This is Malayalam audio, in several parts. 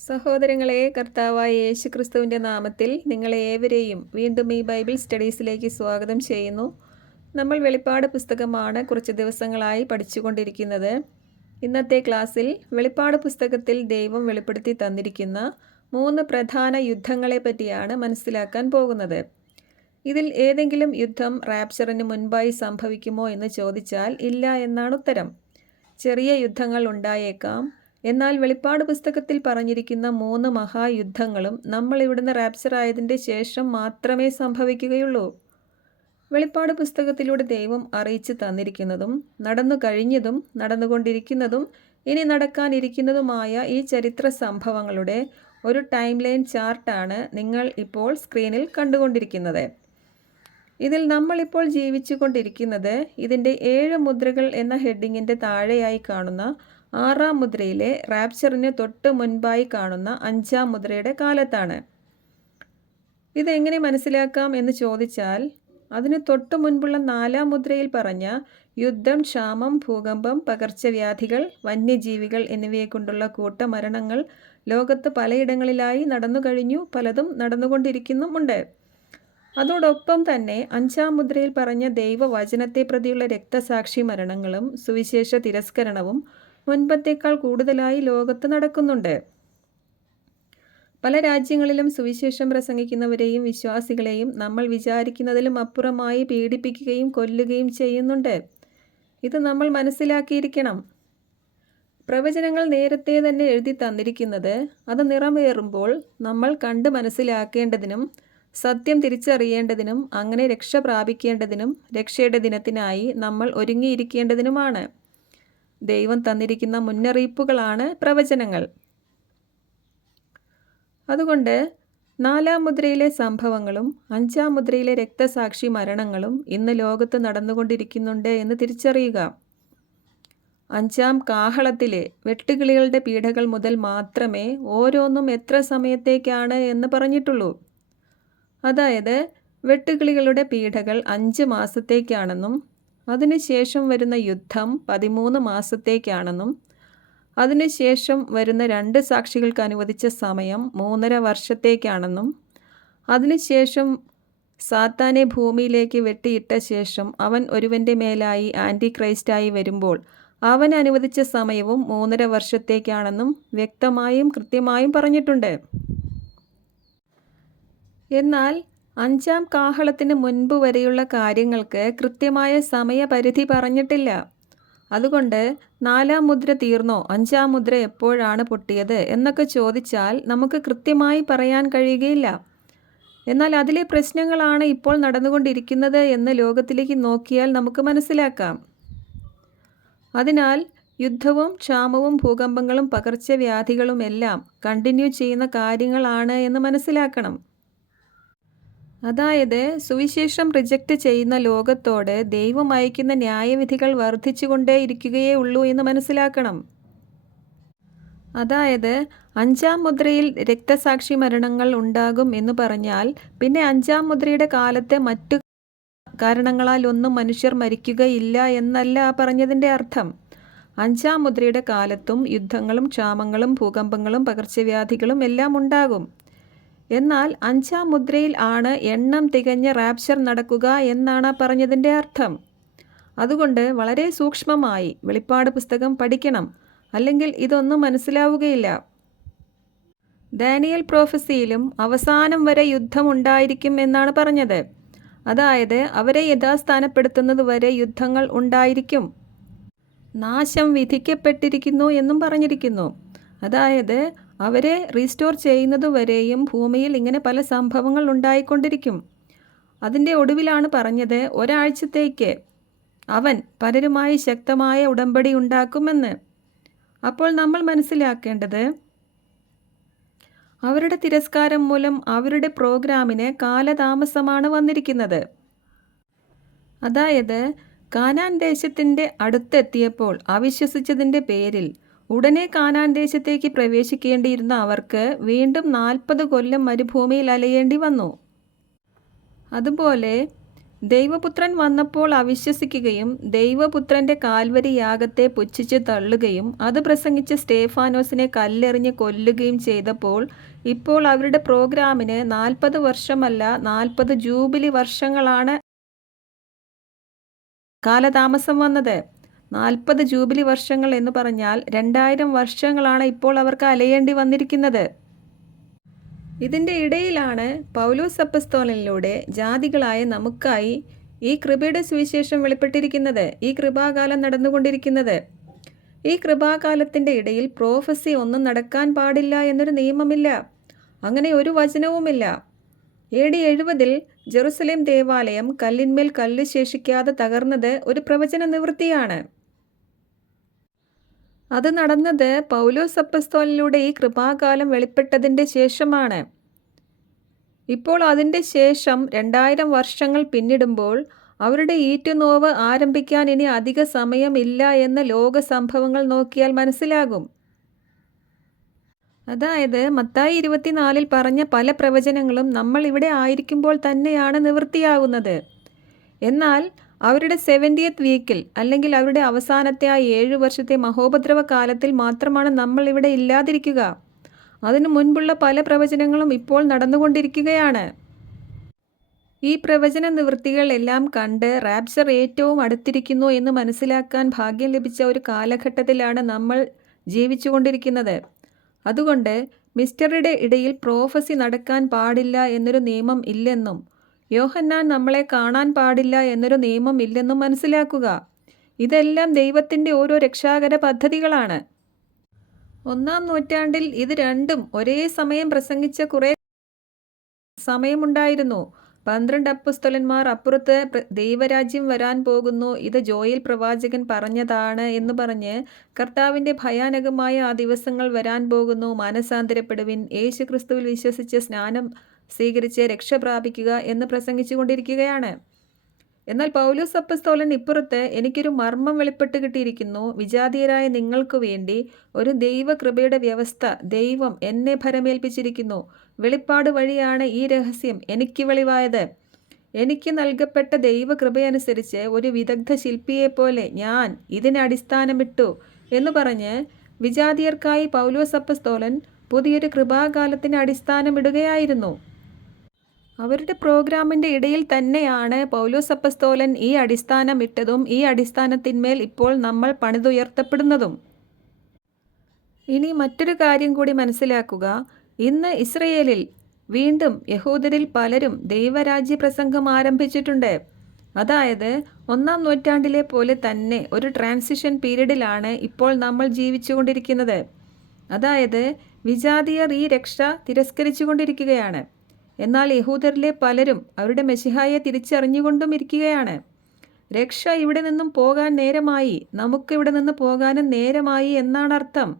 സഹോദരങ്ങളെ, കർത്താവായ യേശുക്രിസ്തുവിൻ്റെ നാമത്തിൽ നിങ്ങളെ ഏവരെയും വീണ്ടും ഈ ബൈബിൾ സ്റ്റഡീസിലേക്ക് സ്വാഗതം ചെയ്യുന്നു. നമ്മൾ വെളിപ്പാട് പുസ്തകമാണ് കുറച്ച് ദിവസങ്ങളായി പഠിച്ചുകൊണ്ടിരിക്കുന്നത്. ഇന്നത്തെ ക്ലാസ്സിൽ വെളിപ്പാട് പുസ്തകത്തിൽ ദൈവം വെളിപ്പെടുത്തി തന്നിരിക്കുന്ന 3 പ്രധാന യുദ്ധങ്ങളെ പറ്റിയാണ് മനസ്സിലാക്കാൻ പോകുന്നത്. ഇതിൽ ഏതെങ്കിലും യുദ്ധം റാപ്ചറിന് മുൻപായി സംഭവിക്കുമോ എന്ന് ചോദിച്ചാൽ ഇല്ല എന്നാണ് ഉത്തരം. ചെറിയ യുദ്ധങ്ങൾ ഉണ്ടായേക്കാം. എന്നാൽ വെളിപ്പാട് പുസ്തകത്തിൽ പറഞ്ഞിരിക്കുന്ന 3 മഹായുദ്ധങ്ങളും നമ്മൾ ഇവിടുന്ന് റാപ്ചർ ആയതിൻ്റെ ശേഷം മാത്രമേ സംഭവിക്കുകയുള്ളൂ. വെളിപ്പാട് പുസ്തകത്തിലൂടെ ദൈവം അറിയിച്ചു തന്നിരിക്കുന്നതും നടന്നു കഴിഞ്ഞതും നടന്നുകൊണ്ടിരിക്കുന്നതും ഇനി നടക്കാനിരിക്കുന്നതുമായ ഈ ചരിത്ര സംഭവങ്ങളുടെ ഒരു ടൈം ലൈൻ ചാർട്ടാണ് നിങ്ങൾ ഇപ്പോൾ സ്ക്രീനിൽ കണ്ടുകൊണ്ടിരിക്കുന്നത്. ഇതിൽ നമ്മളിപ്പോൾ ജീവിച്ചു കൊണ്ടിരിക്കുന്നത് ഇതിൻ്റെ 7 മുദ്രകൾ എന്ന ഹെഡിങ്ങിൻ്റെ താഴെയായി കാണുന്ന 6-ാം മുദ്രയിലെ റാപ്ചറിന് തൊട്ട് മുൻപായി കാണുന്ന 5-ാം മുദ്രയുടെ കാലത്താണ്. ഇതെങ്ങനെ മനസ്സിലാക്കാം എന്ന് ചോദിച്ചാൽ, അതിന് തൊട്ട് മുൻപുള്ള 4-ാം മുദ്രയിൽ പറഞ്ഞ യുദ്ധം, ക്ഷാമം, ഭൂകമ്പം, പകർച്ചവ്യാധികൾ, വന്യജീവികൾ എന്നിവയെക്കൊണ്ടുള്ള കൂട്ടമരണങ്ങൾ ലോകത്ത് പലയിടങ്ങളിലായി നടന്നു കഴിഞ്ഞു, പലതും നടന്നുകൊണ്ടിരിക്കുന്നുമുണ്ട്. അതോടൊപ്പം തന്നെ 5-ാം മുദ്രയിൽ പറഞ്ഞ ദൈവവചനത്തെ പ്രതിയുള്ള രക്തസാക്ഷി മരണങ്ങളും സുവിശേഷ തിരസ്കരണവും മുൻപത്തേക്കാൾ കൂടുതലായി ലോകത്ത് നടക്കുന്നുണ്ട്. പല രാജ്യങ്ങളിലും സുവിശേഷം പ്രസംഗിക്കുന്നവരെയും വിശ്വാസികളെയും നമ്മൾ വിചാരിക്കുന്നതിലും അപ്പുറമായി പീഡിപ്പിക്കുകയും കൊല്ലുകയും ചെയ്യുന്നുണ്ട്. ഇത് നമ്മൾ മനസ്സിലാക്കിയിരിക്കണം. പ്രവചനങ്ങൾ നേരത്തെ തന്നെ എഴുതി തന്നിരിക്കുന്നത് അത് നിറവേറുമ്പോൾ നമ്മൾ കണ്ട് മനസ്സിലാക്കേണ്ടതിനും സത്യം തിരിച്ചറിയേണ്ടതിനും അങ്ങനെ രക്ഷ പ്രാപിക്കേണ്ടതിനും രക്ഷയുടെ ദിനത്തിനായി നമ്മൾ ഒരുങ്ങിയിരിക്കേണ്ടതിനുമാണ്. ദൈവം തന്നിരിക്കുന്ന മുന്നറിയിപ്പുകളാണ് പ്രവചനങ്ങൾ. അതുകൊണ്ട് 4-ാം മുദ്രയിലെ സംഭവങ്ങളും 5-ാം മുദ്രയിലെ രക്തസാക്ഷി മരണങ്ങളും ഇന്ന് ലോകത്ത് നടന്നുകൊണ്ടിരിക്കുന്നുണ്ട് എന്ന് തിരിച്ചറിയുക. 5-ാം കാഹളത്തിലെ വെട്ടുകിളികളുടെ പീഡകൾ മുതൽ മാത്രമേ ഓരോന്നും എത്ര സമയത്തേക്കാണ് എന്ന് പറഞ്ഞിട്ടുള്ളൂ. അതായത് വെട്ടുകിളികളുടെ പീഡകൾ 5 മാസത്തേക്കാണെന്നും അതിനുശേഷം വരുന്ന യുദ്ധം 13 മാസത്തേക്കാണെന്നും അതിനുശേഷം വരുന്ന 2 സാക്ഷികൾക്ക് അനുവദിച്ച സമയം 3.5 വർഷത്തേക്കാണെന്നും അതിനുശേഷം സാത്താനെ ഭൂമിയിലേക്ക് വെട്ടിയിട്ട ശേഷം അവൻ ഒരുവൻ്റെ മേലായി ആൻറ്റി ക്രൈസ്റ്റായി വരുമ്പോൾ അവൻ അനുവദിച്ച സമയവും 3.5 വർഷത്തേക്കാണെന്നും വ്യക്തമായും കൃത്യമായും പറഞ്ഞിട്ടുണ്ട്. എന്നാൽ 5-ാം കാഹളത്തിന് മുൻപ് വരെയുള്ള കാര്യങ്ങൾക്ക് കൃത്യമായ സമയപരിധി പറഞ്ഞിട്ടില്ല. അതുകൊണ്ട് 4-ാം മുദ്ര തീർന്നോ, 5-ാം മുദ്ര എപ്പോഴാണ് പൊട്ടിയത് എന്നൊക്കെ ചോദിച്ചാൽ നമുക്ക് കൃത്യമായി പറയാൻ കഴിയുകയില്ല. എന്നാൽ അതിലെ പ്രശ്നങ്ങളാണ് ഇപ്പോൾ നടന്നുകൊണ്ടിരിക്കുന്നത് എന്ന് ലോകത്തിലേക്ക് നോക്കിയാൽ നമുക്ക് മനസ്സിലാക്കാം. അതിനാൽ യുദ്ധവും ക്ഷാമവും ഭൂകമ്പങ്ങളും പകർച്ചവ്യാധികളും എല്ലാം കണ്ടിന്യൂ ചെയ്യുന്ന കാര്യങ്ങളാണ് എന്ന് മനസ്സിലാക്കണം. അതായത് സുവിശേഷം റിജക്റ്റ് ചെയ്യുന്ന ലോകത്തോട് ദൈവം അയക്കുന്ന ന്യായവിധികൾ വർദ്ധിച്ചുകൊണ്ടേയിരിക്കുകയേ ഉള്ളൂ എന്ന് മനസ്സിലാക്കണം. അതായത് 5-ാം മുദ്രയിൽ രക്തസാക്ഷി മരണങ്ങൾ ഉണ്ടാകും എന്ന് പറഞ്ഞാൽ പിന്നെ 5-ാം മുദ്രയുടെ കാലത്തെ മറ്റു കാരണങ്ങളാൽ ഒന്നും മനുഷ്യർ മരിക്കുകയില്ല എന്നല്ല പറഞ്ഞതിൻ്റെ അർത്ഥം. 5-ാം മുദ്രയുടെ കാലത്തും യുദ്ധങ്ങളും ക്ഷാമങ്ങളും ഭൂകമ്പങ്ങളും പകർച്ചവ്യാധികളും എല്ലാം ഉണ്ടാകും. എന്നാൽ 5-ാം മുദ്രയിൽ ആണ് എണ്ണം തികഞ്ഞ റാപ്ചർ നടക്കുക എന്നാണ് പറഞ്ഞതിൻ്റെ അർത്ഥം. അതുകൊണ്ട് വളരെ സൂക്ഷ്മമായി വെളിപ്പാട് പുസ്തകം പഠിക്കണം, അല്ലെങ്കിൽ ഇതൊന്നും മനസ്സിലാവുകയില്ല. ദാനിയേൽ പ്രൊഫസിയിലും അവസാനം വരെ യുദ്ധം ഉണ്ടായിരിക്കും എന്നാണ് പറഞ്ഞത്. അതായത് അവരെ യഥാസ്ഥാനപ്പെടുത്തുന്നത് വരെ യുദ്ധങ്ങൾ ഉണ്ടായിരിക്കും. നാശം വിധിക്കപ്പെട്ടിരിക്കുന്നു എന്നും പറഞ്ഞിരിക്കുന്നു. അതായത് അവരെ റീസ്റ്റോർ ചെയ്യുന്നതുവരെയും ഭൂമിയിൽ ഇങ്ങനെ പല സംഭവങ്ങൾ ഉണ്ടായിക്കൊണ്ടിരിക്കും. അതിൻ്റെ ഒടുവിലാണ് പറഞ്ഞത് ഒരാഴ്ചത്തേക്ക് അവൻ പലരുമായി ശക്തമായ ഉടമ്പടി ഉണ്ടാക്കുമെന്ന്. അപ്പോൾ നമ്മൾ മനസ്സിലാക്കേണ്ടത് അവരുടെ തിരസ്കാരം മൂലം അവരുടെ പ്രോഗ്രാമിന് കാലതാമസമാണ് വന്നിരിക്കുന്നത്. അതായത് കാനാൻ ദേശത്തിൻ്റെ അടുത്തെത്തിയപ്പോൾ അവിശ്വസിച്ചതിൻ്റെ പേരിൽ ഉടനെ കാനാൻ ദേശത്തേക്ക് പ്രവേശിക്കേണ്ടിയിരുന്ന അവർക്ക് വീണ്ടും 40 കൊല്ലം മരുഭൂമിയിൽ അലയേണ്ടി വന്നു. അതുപോലെ ദൈവപുത്രൻ വന്നപ്പോൾ അവിശ്വസിക്കുകയും ദൈവപുത്രന്റെ കാൽവരി യാഗത്തെ പുച്ഛിച്ച് തള്ളുകയും അത് പ്രസംഗിച്ച് സ്തേഫാനോസിനെ കല്ലെറിഞ്ഞ് കൊല്ലുകയും ചെയ്തപ്പോൾ ഇപ്പോൾ അവരുടെ പ്രോഗ്രാമിന് 40 വർഷമല്ല 40 ജൂബിലി വർഷങ്ങളാണ് കാലതാമസം വന്നത്. 40 ജൂബിലി വർഷങ്ങൾ എന്ന് പറഞ്ഞാൽ 2000 വർഷങ്ങളാണ് ഇപ്പോൾ അവർക്ക് അലയേണ്ടി വന്നിരിക്കുന്നത്. ഇതിൻ്റെ ഇടയിലാണ് പൗലോസ് അപ്പസ്തോലനിലൂടെ ജാതികളായ നമുക്കായി ഈ കൃപയുടെ സുവിശേഷം വെളിപ്പെട്ടിരിക്കുന്നത്, ഈ കൃപാകാലം നടന്നുകൊണ്ടിരിക്കുന്നത്. ഈ കൃപാകാലത്തിൻ്റെ ഇടയിൽ പ്രോഫസി ഒന്നും നടക്കാൻ പാടില്ല എന്നൊരു നിയമമില്ല. അങ്ങനെ ഒരു വചനവുമില്ല. AD 70 ജെറുസലേം ദേവാലയം കല്ലിന്മേൽ കല്ല് ശേഷിക്കാതെ തകർന്നത് ഒരു പ്രവചന നിവൃത്തിയാണ്. അത് നടന്നത് പൗലോസ് അപ്പസ്തോലനിലൂടെ ഈ കൃപാകാലം വെളിപ്പെട്ടതിൻ്റെ ശേഷമാണ്. ഇപ്പോൾ അതിൻ്റെ ശേഷം 2000 വർഷങ്ങൾ പിന്നിടുമ്പോൾ അവരുടെ ഈറ്റുനോവ് ആരംഭിക്കാൻ ഇനി അധിക സമയമില്ല എന്ന് ലോക സംഭവങ്ങൾ നോക്കിയാൽ മനസ്സിലാകും. അതായത് മത്തായി 24 പറഞ്ഞ പല പ്രവചനങ്ങളും നമ്മൾ ഇവിടെ ആയിരിക്കുമ്പോൾ തന്നെയാണ് നിവൃത്തിയാകുന്നത്. എന്നാൽ അവരുടെ 70th വീക്കിൽ അല്ലെങ്കിൽ അവരുടെ അവസാനത്തെ ആ 7 വർഷത്തെ മഹോപദ്രവ കാലത്തിൽ മാത്രമാണ് നമ്മൾ ഇവിടെ ഇല്ലാതിരിക്കുക. അതിനു മുൻപുള്ള പല പ്രവചനങ്ങളും ഇപ്പോൾ നടന്നുകൊണ്ടിരിക്കുകയാണ്. ഈ പ്രവചന നിവൃത്തികൾ എല്ലാം കണ്ട് റാപ്ചർ ഏറ്റവും അടുത്തിരിക്കുന്നു എന്ന് മനസ്സിലാക്കാൻ ഭാഗ്യം ലഭിച്ച ഒരു കാലഘട്ടത്തിലാണ് നമ്മൾ ജീവിച്ചുകൊണ്ടിരിക്കുന്നത്. അതുകൊണ്ട് മിസ്റ്ററുടെ ഇടയിൽ പ്രോഫസി നടക്കാൻ പാടില്ല എന്നൊരു നിയമം ഇല്ലെന്നും യോഹന്നാൻ നമ്മളെ കാണാൻ പാടില്ല എന്നൊരു നിയമം ഇല്ലെന്നും മനസ്സിലാക്കുക. ഇതെല്ലാം ദൈവത്തിൻ്റെ ഓരോ രക്ഷാകര പദ്ധതികളാണ്. 1-ാം നൂറ്റാണ്ടിൽ ഇത് രണ്ടും ഒരേ സമയം പ്രസംഗിച്ച കുറേ സമയമുണ്ടായിരുന്നു. 12 അപ്പൊസ്തലന്മാർ അപ്പുറത്ത് ദൈവരാജ്യം വരാൻ പോകുന്നു, ഇത് ജോയേൽ പ്രവാചകൻ പറഞ്ഞതാണ് എന്ന് പറഞ്ഞ് കർത്താവിൻ്റെ ഭയാനകമായ ആ ദിവസങ്ങൾ വരാൻ പോകുന്നു, മാനസാന്തരപ്പെടുവിൻ, യേശു ക്രിസ്തുവിൽ വിശ്വസിച്ച് സ്നാനം സ്വീകരിച്ച് രക്ഷ പ്രാപിക്കുക എന്ന് പ്രസംഗിച്ചു കൊണ്ടിരിക്കുകയാണ്. എന്നാൽ പൗലോസ് അപ്പസ്തോലൻ ഇപ്പുറത്ത് എനിക്കൊരു മർമ്മം വെളിപ്പെട്ട് കിട്ടിയിരിക്കുന്നു, വിജാതീയരായ നിങ്ങൾക്ക് വേണ്ടി ഒരു ദൈവകൃപയുടെ വ്യവസ്ഥ ദൈവം എന്നെ ഭരമേൽപ്പിച്ചിരിക്കുന്നു. വെളിപ്പാട് വഴിയാണ് ഈ രഹസ്യം എനിക്ക് വെളിവായത്. എനിക്ക് നൽകപ്പെട്ട ദൈവകൃപയനുസരിച്ച് ഒരു വിദഗ്ധ ശില്പിയെപ്പോലെ ഞാൻ ഇതിന് അടിസ്ഥാനമിട്ടു എന്ന് പറഞ്ഞ് വിജാതീയർക്കായി പൗലോസ് അപ്പസ്തോലൻ പുതിയൊരു കൃപാകാലത്തിന് അടിസ്ഥാനമിടുകയായിരുന്നു. അവരുടെ പ്രോഗ്രാമിൻ്റെ ഇടയിൽ തന്നെയാണ് പൗലോസ് അപ്പസ്തോലൻ ഈ അടിസ്ഥാനം ഇട്ടതും ഈ അടിസ്ഥാനത്തിന്മേൽ ഇപ്പോൾ നമ്മൾ പണിതുയർത്തപ്പെടുന്നതും. ഇനി മറ്റൊരു കാര്യം കൂടി മനസ്സിലാക്കുക. ഇന്ന് ഇസ്രയേലിൽ വീണ്ടും യഹൂദരിൽ പലരും ദൈവരാജ്യ പ്രസംഗം ആരംഭിച്ചിട്ടുണ്ട്. അതായത് 1-ാം നൂറ്റാണ്ടിലെ പോലെ തന്നെ ഒരു ട്രാൻസിഷൻ പീരീഡിലാണ് ഇപ്പോൾ നമ്മൾ ജീവിച്ചു കൊണ്ടിരിക്കുന്നത്. അതായത് വിജാതീയർ ഈ രക്ഷ തിരസ്കരിച്ചു കൊണ്ടിരിക്കുകയാണ്. എന്നാൽ യഹൂദരിലെ പലരും അവരുടെ മെശിഹായെ തിരിച്ചറിഞ്ഞുകൊണ്ടും ഇരിക്കുകയാണ്. രക്ഷ ഇവിടെ നിന്നും പോകാൻ നേരമായി, നമുക്കിവിടെ നിന്ന് പോകാനും നേരമായി എന്നാണ് അർത്ഥം.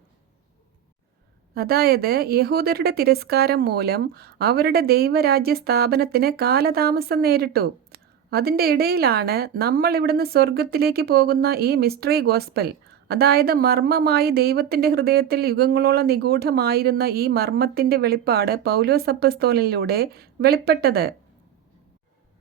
അതായത് യഹൂദരുടെ തിരസ്കാരം മൂലം അവരുടെ ദൈവരാജ്യ സ്ഥാപനത്തിന് കാലതാമസം നേരിട്ടു. അതിൻ്റെ ഇടയിലാണ് നമ്മൾ ഇവിടുന്ന് സ്വർഗത്തിലേക്ക് പോകുന്ന ഈ മിസ്റ്ററി ഗോസ്പൽ, അതായത് മർമ്മമായി ദൈവത്തിൻ്റെ ഹൃദയത്തിൽ യുഗങ്ങളോളം നിഗൂഢമായിരുന്ന ഈ മർമ്മത്തിൻ്റെ വെളിപ്പാട് പൗലോസ് അപ്പസ്തോലനിലൂടെ വെളിപ്പെട്ടത്.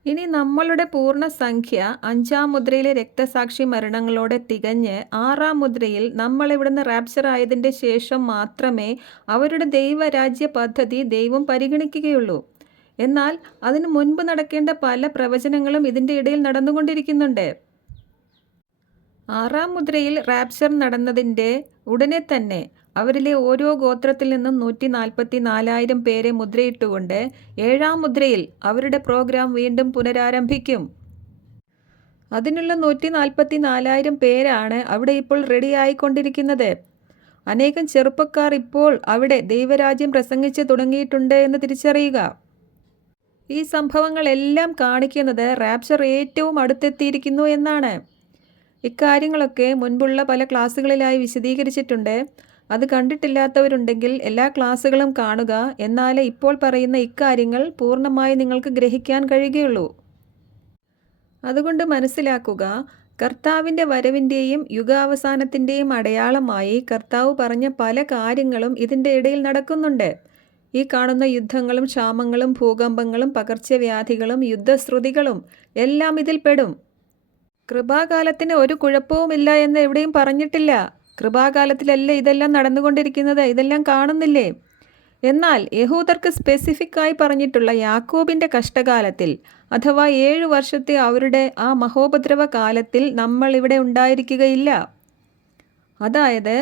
ഇനി നമ്മളുടെ പൂർണ്ണസംഖ്യ 5-ാം മുദ്രയിലെ രക്തസാക്ഷി മരണങ്ങളോടെ തികഞ്ഞ് 6-ാം മുദ്രയിൽ നമ്മൾ ഇവിടുന്ന് റാപ്ചർ ആയതിൻ്റെ ശേഷം മാത്രമേ അവരുടെ ദൈവരാജ്യ പദ്ധതി ദൈവം പരിഗണിക്കുകയുള്ളൂ. എന്നാൽ അതിനു മുൻപ് നടക്കേണ്ട പല പ്രവചനങ്ങളും ഇതിൻ്റെ ഇടയിൽ നടന്നുകൊണ്ടിരിക്കുന്നുണ്ട്. 6-ാം മുദ്രയിൽ റാപ്ചർ നടന്നതിൻ്റെ ഉടനെ തന്നെ അവരിലെ ഓരോ ഗോത്രത്തിൽ നിന്നും 144,000 പേരെ മുദ്രയിട്ടുകൊണ്ട് 7-ാം മുദ്രയിൽ അവരുടെ പ്രോഗ്രാം വീണ്ടും പുനരാരംഭിക്കും. അതിനുള്ള 144,000 പേരാണ് അവിടെ ഇപ്പോൾ റെഡിയായിക്കൊണ്ടിരിക്കുന്നത്. അനേകം ചെറുപ്പക്കാർ ഇപ്പോൾ അവിടെ ദൈവരാജ്യം പ്രസംഗിച്ച് തുടങ്ങിയിട്ടുണ്ട് എന്ന് തിരിച്ചറിയുക. ഈ സംഭവങ്ങളെല്ലാം കാണിക്കുന്നത് റാപ്ചർ ഏറ്റവും അടുത്തെത്തിയിരിക്കുന്നു എന്നാണ്. ഇക്കാര്യങ്ങളൊക്കെ മുൻപുള്ള പല ക്ലാസ്സുകളിലായി വിശദീകരിച്ചിട്ടുണ്ട്. അത് കണ്ടിട്ടില്ലാത്തവരുണ്ടെങ്കിൽ എല്ലാ ക്ലാസ്സുകളും കാണുക. എന്നാലേ ഇപ്പോൾ പറയുന്ന ഇക്കാര്യങ്ങൾ പൂർണ്ണമായി നിങ്ങൾക്ക് ഗ്രഹിക്കാൻ കഴിയുകയുള്ളൂ. അതുകൊണ്ട് മനസ്സിലാക്കുക, കർത്താവിൻ്റെ വരവിൻ്റെയും യുഗാവസാനത്തിൻ്റെയും അടയാളമായി കർത്താവ് പറഞ്ഞ പല കാര്യങ്ങളും ഇതിൻ്റെ ഇടയിൽ നടക്കുന്നുണ്ട്. ഈ കാണുന്ന യുദ്ധങ്ങളും ക്ഷാമങ്ങളും ഭൂകമ്പങ്ങളും പകർച്ചവ്യാധികളും യുദ്ധശ്രുതികളും എല്ലാം ഇതിൽ പെടും. കൃപാകാലത്തിന് ഒരു കുഴപ്പവുമില്ല എന്ന് എവിടെയും പറഞ്ഞിട്ടില്ല. കൃപാകാലത്തിലല്ലേ ഇതെല്ലാം നടന്നുകൊണ്ടിരിക്കുന്നത്, ഇതെല്ലാം കാണുന്നില്ലേ? എന്നാൽ യഹൂദർക്ക് സ്പെസിഫിക്കായി പറഞ്ഞിട്ടുള്ള യാക്കോബിൻ്റെ കഷ്ടകാലത്തിൽ, അഥവാ 7 വർഷത്തെ അവരുടെ ആ മഹോപദ്രവ കാലത്തിൽ നമ്മൾ ഇവിടെ ഉണ്ടായിരിക്കുകയില്ല. അതായത്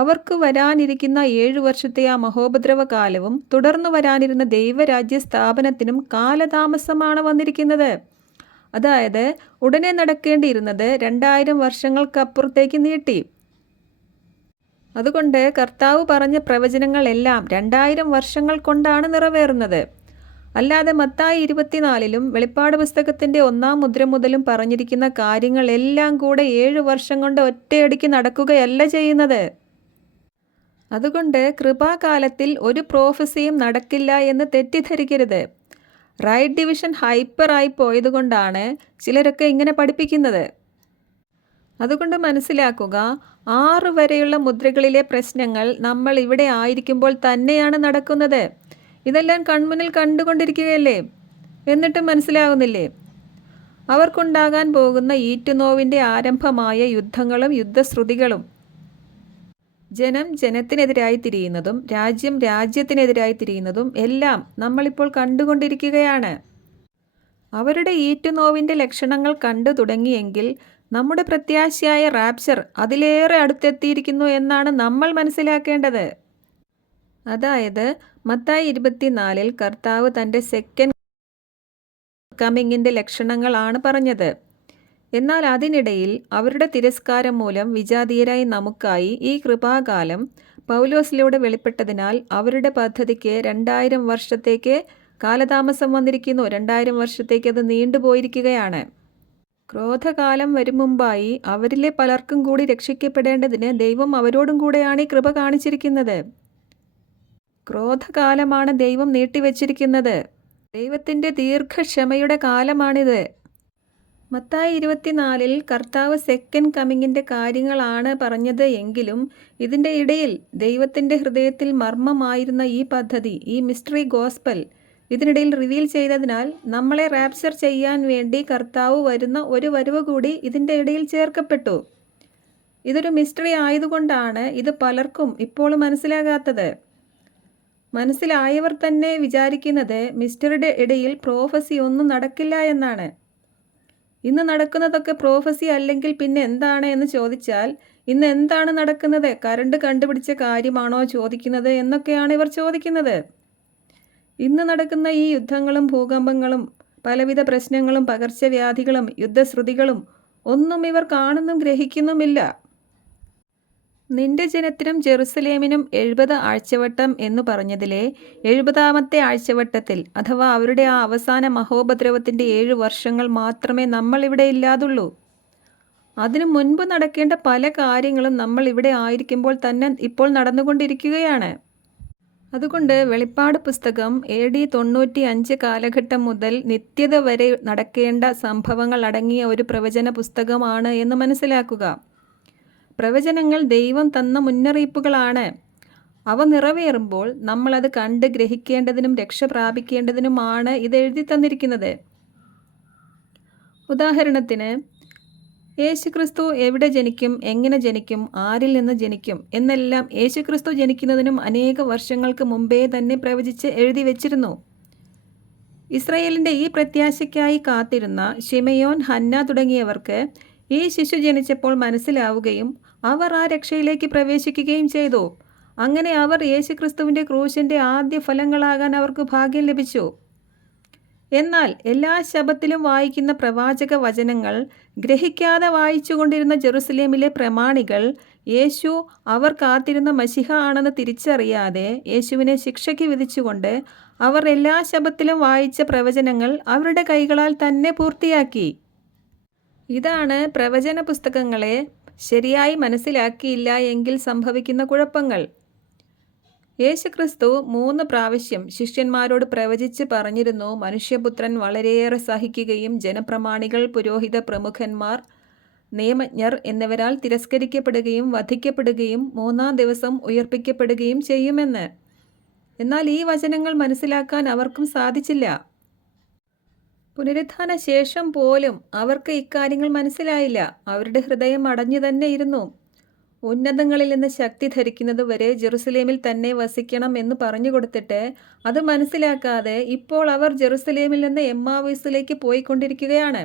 അവർക്ക് വരാനിരിക്കുന്ന 7 വർഷത്തെ ആ മഹോപദ്രവ കാലവും തുടർന്നു വരാനിരുന്ന ദൈവരാജ്യ സ്ഥാപനത്തിനും കാലതാമസമാണ് വന്നിരിക്കുന്നത്. അതായത് ഉടനെ നടക്കേണ്ടിയിരുന്നത് 2000 വർഷങ്ങൾക്കപ്പുറത്തേക്ക് നീട്ടി. അതുകൊണ്ട് കർത്താവ് പറഞ്ഞ പ്രവചനങ്ങളെല്ലാം 2000 വർഷങ്ങൾ കൊണ്ടാണ് നിറവേറുന്നത്. അല്ലാതെ മത്തായി 24-ലും വെളിപ്പാട് പുസ്തകത്തിൻ്റെ 1-ാം മുദ്ര മുതലും പറഞ്ഞിരിക്കുന്ന കാര്യങ്ങളെല്ലാം കൂടെ 7 വർഷം കൊണ്ട് ഒറ്റയടിക്ക് നടക്കുകയല്ല ചെയ്യുന്നത്. അതുകൊണ്ട് കൃപാകാലത്തിൽ ഒരു പ്രോഫസിയും നടക്കില്ല എന്ന് തെറ്റിദ്ധരിക്കരുത്. റൈറ്റ് ഡിവിഷൻ ഹൈപ്പറായി പോയതുകൊണ്ടാണ് ചിലരൊക്കെ ഇങ്ങനെ പഠിപ്പിക്കുന്നത്. അതുകൊണ്ട് മനസ്സിലാക്കുക, 6 വരെയുള്ള മുദ്രകളിലെ പ്രശ്നങ്ങൾ നമ്മൾ ഇവിടെ ആയിരിക്കുമ്പോൾ തന്നെയാണ് നടക്കുന്നത്. ഇതെല്ലാം കൺമുന്നിൽ കണ്ടുകൊണ്ടിരിക്കുകയല്ലേ? എന്നിട്ടും മനസ്സിലാകുന്നില്ലേ? അവർക്കുണ്ടാകാൻ പോകുന്ന ഈറ്റുനോവിൻ്റെ ആരംഭമായ യുദ്ധങ്ങളും യുദ്ധശ്രുതികളും, ജനം ജനത്തിനെതിരായി തിരിയുന്നതും രാജ്യം രാജ്യത്തിനെതിരായി തിരിയുന്നതും എല്ലാം നമ്മളിപ്പോൾ കണ്ടുകൊണ്ടിരിക്കുകയാണ്. അവരുടെ ഈറ്റുനോവിൻ്റെ ലക്ഷണങ്ങൾ കണ്ടു തുടങ്ങിയെങ്കിൽ നമ്മുടെ പ്രത്യാശയായ റാപ്ചർ അതിലേറെ അടുത്തെത്തിയിരിക്കുന്നു എന്നാണ് നമ്മൾ മനസ്സിലാക്കേണ്ടത്. അതായത് മത്തായി 24-ൽ കർത്താവ് തൻ്റെ സെക്കൻഡ് കമ്മിങ്ങിൻ്റെ ലക്ഷണങ്ങളാണ് പറഞ്ഞത്. എന്നാൽ അതിനിടയിൽ അവരുടെ തിരസ്കാരം മൂലം വിജാതീയരായി നമുക്കായി ഈ കൃപാകാലം പൗലോസിലൂടെ വെളിപ്പെട്ടതിനാൽ അവരുടെ പദ്ധതിക്ക് 2000 വർഷത്തേക്ക് കാലതാമസം വന്നിരിക്കുന്നു. 2000 വർഷത്തേക്ക് അത് നീണ്ടുപോയിരിക്കുകയാണ്. ക്രോധകാലം വരും മുമ്പായി അവരിലെ പലർക്കും കൂടി രക്ഷിക്കപ്പെടേണ്ടതിന് ദൈവം അവരോടും കൂടെയാണ് ഈ കൃപ കാണിച്ചിരിക്കുന്നത്. ക്രോധകാലമാണ് ദൈവം നീട്ടിവെച്ചിരിക്കുന്നത്. ദൈവത്തിൻ്റെ ദീർഘക്ഷമയുടെ കാലമാണിത്. മത്തായി 24-ൽ കർത്താവ് സെക്കൻഡ് കമ്മിങ്ങിൻ്റെ കാര്യങ്ങളാണ് പറഞ്ഞത് എങ്കിലും ഇതിൻ്റെ ഇടയിൽ ദൈവത്തിൻ്റെ ഹൃദയത്തിൽ മർമ്മമായിരുന്ന ഈ പദ്ധതി, ഈ മിസ്റ്ററി ഗോസ്പൽ ഇതിനിടയിൽ റിവീൽ ചെയ്തതിനാൽ നമ്മളെ റാപ്ചർ ചെയ്യാൻ വേണ്ടി കർത്താവ് വരുന്ന ഒരു വരവ് കൂടി ഇതിൻ്റെ ഇടയിൽ ചേർക്കപ്പെട്ടു. ഇതൊരു മിസ്റ്ററി ആയതുകൊണ്ടാണ് ഇത് പലർക്കും ഇപ്പോൾ മനസ്സിലാകാത്തത്. മനസ്സിലായവർ തന്നെ വിചാരിക്കുന്നത് മിസ്റ്ററിയുടെ ഇടയിൽ പ്രോഫസി ഒന്നും നടക്കില്ല എന്നാണ്. ഇന്ന് നടക്കുന്നതൊക്കെ പ്രോഫസി അല്ലെങ്കിൽ പിന്നെ എന്താണ് എന്ന് ചോദിച്ചാൽ, ഇന്ന് എന്താണ് നടക്കുന്നത്, കറണ്ട് കണ്ടുപിടിച്ച കാര്യമാണോ ചോദിക്കുന്നത് എന്നൊക്കെയാണ് ഇവർ ചോദിക്കുന്നത്. ഇന്ന് നടക്കുന്ന ഈ യുദ്ധങ്ങളും ഭൂകമ്പങ്ങളും പലവിധ പ്രശ്നങ്ങളും പകർച്ചവ്യാധികളും യുദ്ധശ്രുതികളും ഒന്നും ഇവർ കാണുന്നും ഗ്രഹിക്കുന്നുമില്ല. നിന്റെ ജനത്തിനും ജെറുസലേമിനും 70 ആഴ്ചവട്ടം എന്നു പറഞ്ഞതിലെ 70-ാമത്തെ ആഴ്ചവട്ടത്തിൽ, അഥവാ അവരുടെ ആ അവസാന മഹോപദ്രവത്തിൻ്റെ 7 വർഷങ്ങൾ മാത്രമേ നമ്മളിവിടെ ഇല്ലാതുള്ളൂ. അതിനു മുൻപ് നടക്കേണ്ട പല കാര്യങ്ങളും നമ്മൾ ഇവിടെ ആയിരിക്കുമ്പോൾ തന്നെ ഇപ്പോൾ നടന്നുകൊണ്ടിരിക്കുകയാണ്. അതുകൊണ്ട് വെളിപ്പാട് പുസ്തകം AD 95 കാലഘട്ടം മുതൽ നിത്യത വരെ നടക്കേണ്ട സംഭവങ്ങൾ അടങ്ങിയ ഒരു പ്രവചന പുസ്തകമാണ് എന്ന് മനസ്സിലാക്കുക. പ്രവചനങ്ങൾ ദൈവം തന്ന മുന്നറിയിപ്പുകളാണ്. അവ നിറവേറുമ്പോൾ നമ്മളത് കണ്ട് ഗ്രഹിക്കേണ്ടതിനും രക്ഷ പ്രാപിക്കേണ്ടതിനുമാണ് ഇത് എഴുതി തന്നിരിക്കുന്നത്. ഉദാഹരണത്തിന്, യേശുക്രിസ്തു എവിടെ ജനിക്കും, എങ്ങനെ ജനിക്കും, ആരിൽ നിന്ന് ജനിക്കും എന്നെല്ലാം യേശുക്രിസ്തു ജനിക്കുന്നതിനും അനേക വർഷങ്ങൾക്ക് മുമ്പേ തന്നെ പ്രവചിച്ച് എഴുതി വച്ചിരുന്നു. ഇസ്രായേലിൻ്റെ ഈ പ്രത്യാശയ്ക്കായി കാത്തിരുന്ന ശിമയോൻ, ഹന്ന തുടങ്ങിയവർക്ക് ഈ ശിശു ജനിച്ചപ്പോൾ മനസ്സിലാവുകയും അവർ ആ രക്ഷയിലേക്ക് പ്രവേശിക്കുകയും ചെയ്തു. അങ്ങനെ അവർ യേശുക്രിസ്തുവിൻ്റെ ക്രൂശിൻ്റെ ആദ്യ ഫലങ്ങളാകാൻ അവർക്ക് ഭാഗ്യം ലഭിച്ചു. എന്നാൽ എല്ലാ ശബ്ദത്തിലും വായിക്കുന്ന പ്രവാചക വചനങ്ങൾ ഗ്രഹിക്കാതെ വായിച്ചുകൊണ്ടിരുന്ന ജെറുസലേമിലെ പ്രമാണികൾ യേശു അവർ കാത്തിരുന്ന മശിഹ ആണെന്ന് തിരിച്ചറിയാതെ യേശുവിനെ ശിക്ഷയ്ക്ക് വിധിച്ചുകൊണ്ട് അവർ എല്ലാ ശബ്ദത്തിലും വായിച്ച പ്രവചനങ്ങൾ അവരുടെ കൈകളാൽ തന്നെ പൂർത്തിയാക്കി. ഇതാണ് പ്രവചന പുസ്തകങ്ങളെ ശരിയായി മനസ്സിലാക്കിയില്ല എങ്കിൽ സംഭവിക്കുന്ന കുഴപ്പങ്ങൾ. യേശുക്രിസ്തു 3 പ്രാവശ്യം ശിഷ്യന്മാരോട് പ്രവചിച്ച് പറഞ്ഞിരുന്നു, മനുഷ്യപുത്രൻ വളരെയേറെ സഹിക്കുകയും ജനപ്രമാണികൾ, പുരോഹിത പ്രമുഖന്മാർ, നിയമജ്ഞർ എന്നിവരാൽ തിരസ്കരിക്കപ്പെടുകയും വധിക്കപ്പെടുകയും 3-ാം ദിവസം ഉയർപ്പിക്കപ്പെടുകയും ചെയ്യുമെന്ന്. എന്നാൽ ഈ വചനങ്ങൾ മനസ്സിലാക്കാൻ അവർക്കും സാധിച്ചില്ല. പുനരുത്ഥാന ശേഷം പോലും അവർക്ക് ഇക്കാര്യങ്ങൾ മനസ്സിലായില്ല. അവരുടെ ഹൃദയം അടഞ്ഞു തന്നെ ഇരുന്നു. ഉന്നതങ്ങളിൽ നിന്ന് ശക്തി ധരിക്കുന്നത് വരെ ജെറുസലേമിൽ തന്നെ വസിക്കണം എന്ന് പറഞ്ഞു കൊടുത്തിട്ട് അത് മനസ്സിലാക്കാതെ ഇപ്പോൾ അവർ ജെറുസലേമിൽ നിന്ന് എമ്മാവൂസിലേക്ക് പോയിക്കൊണ്ടിരിക്കുകയാണ്.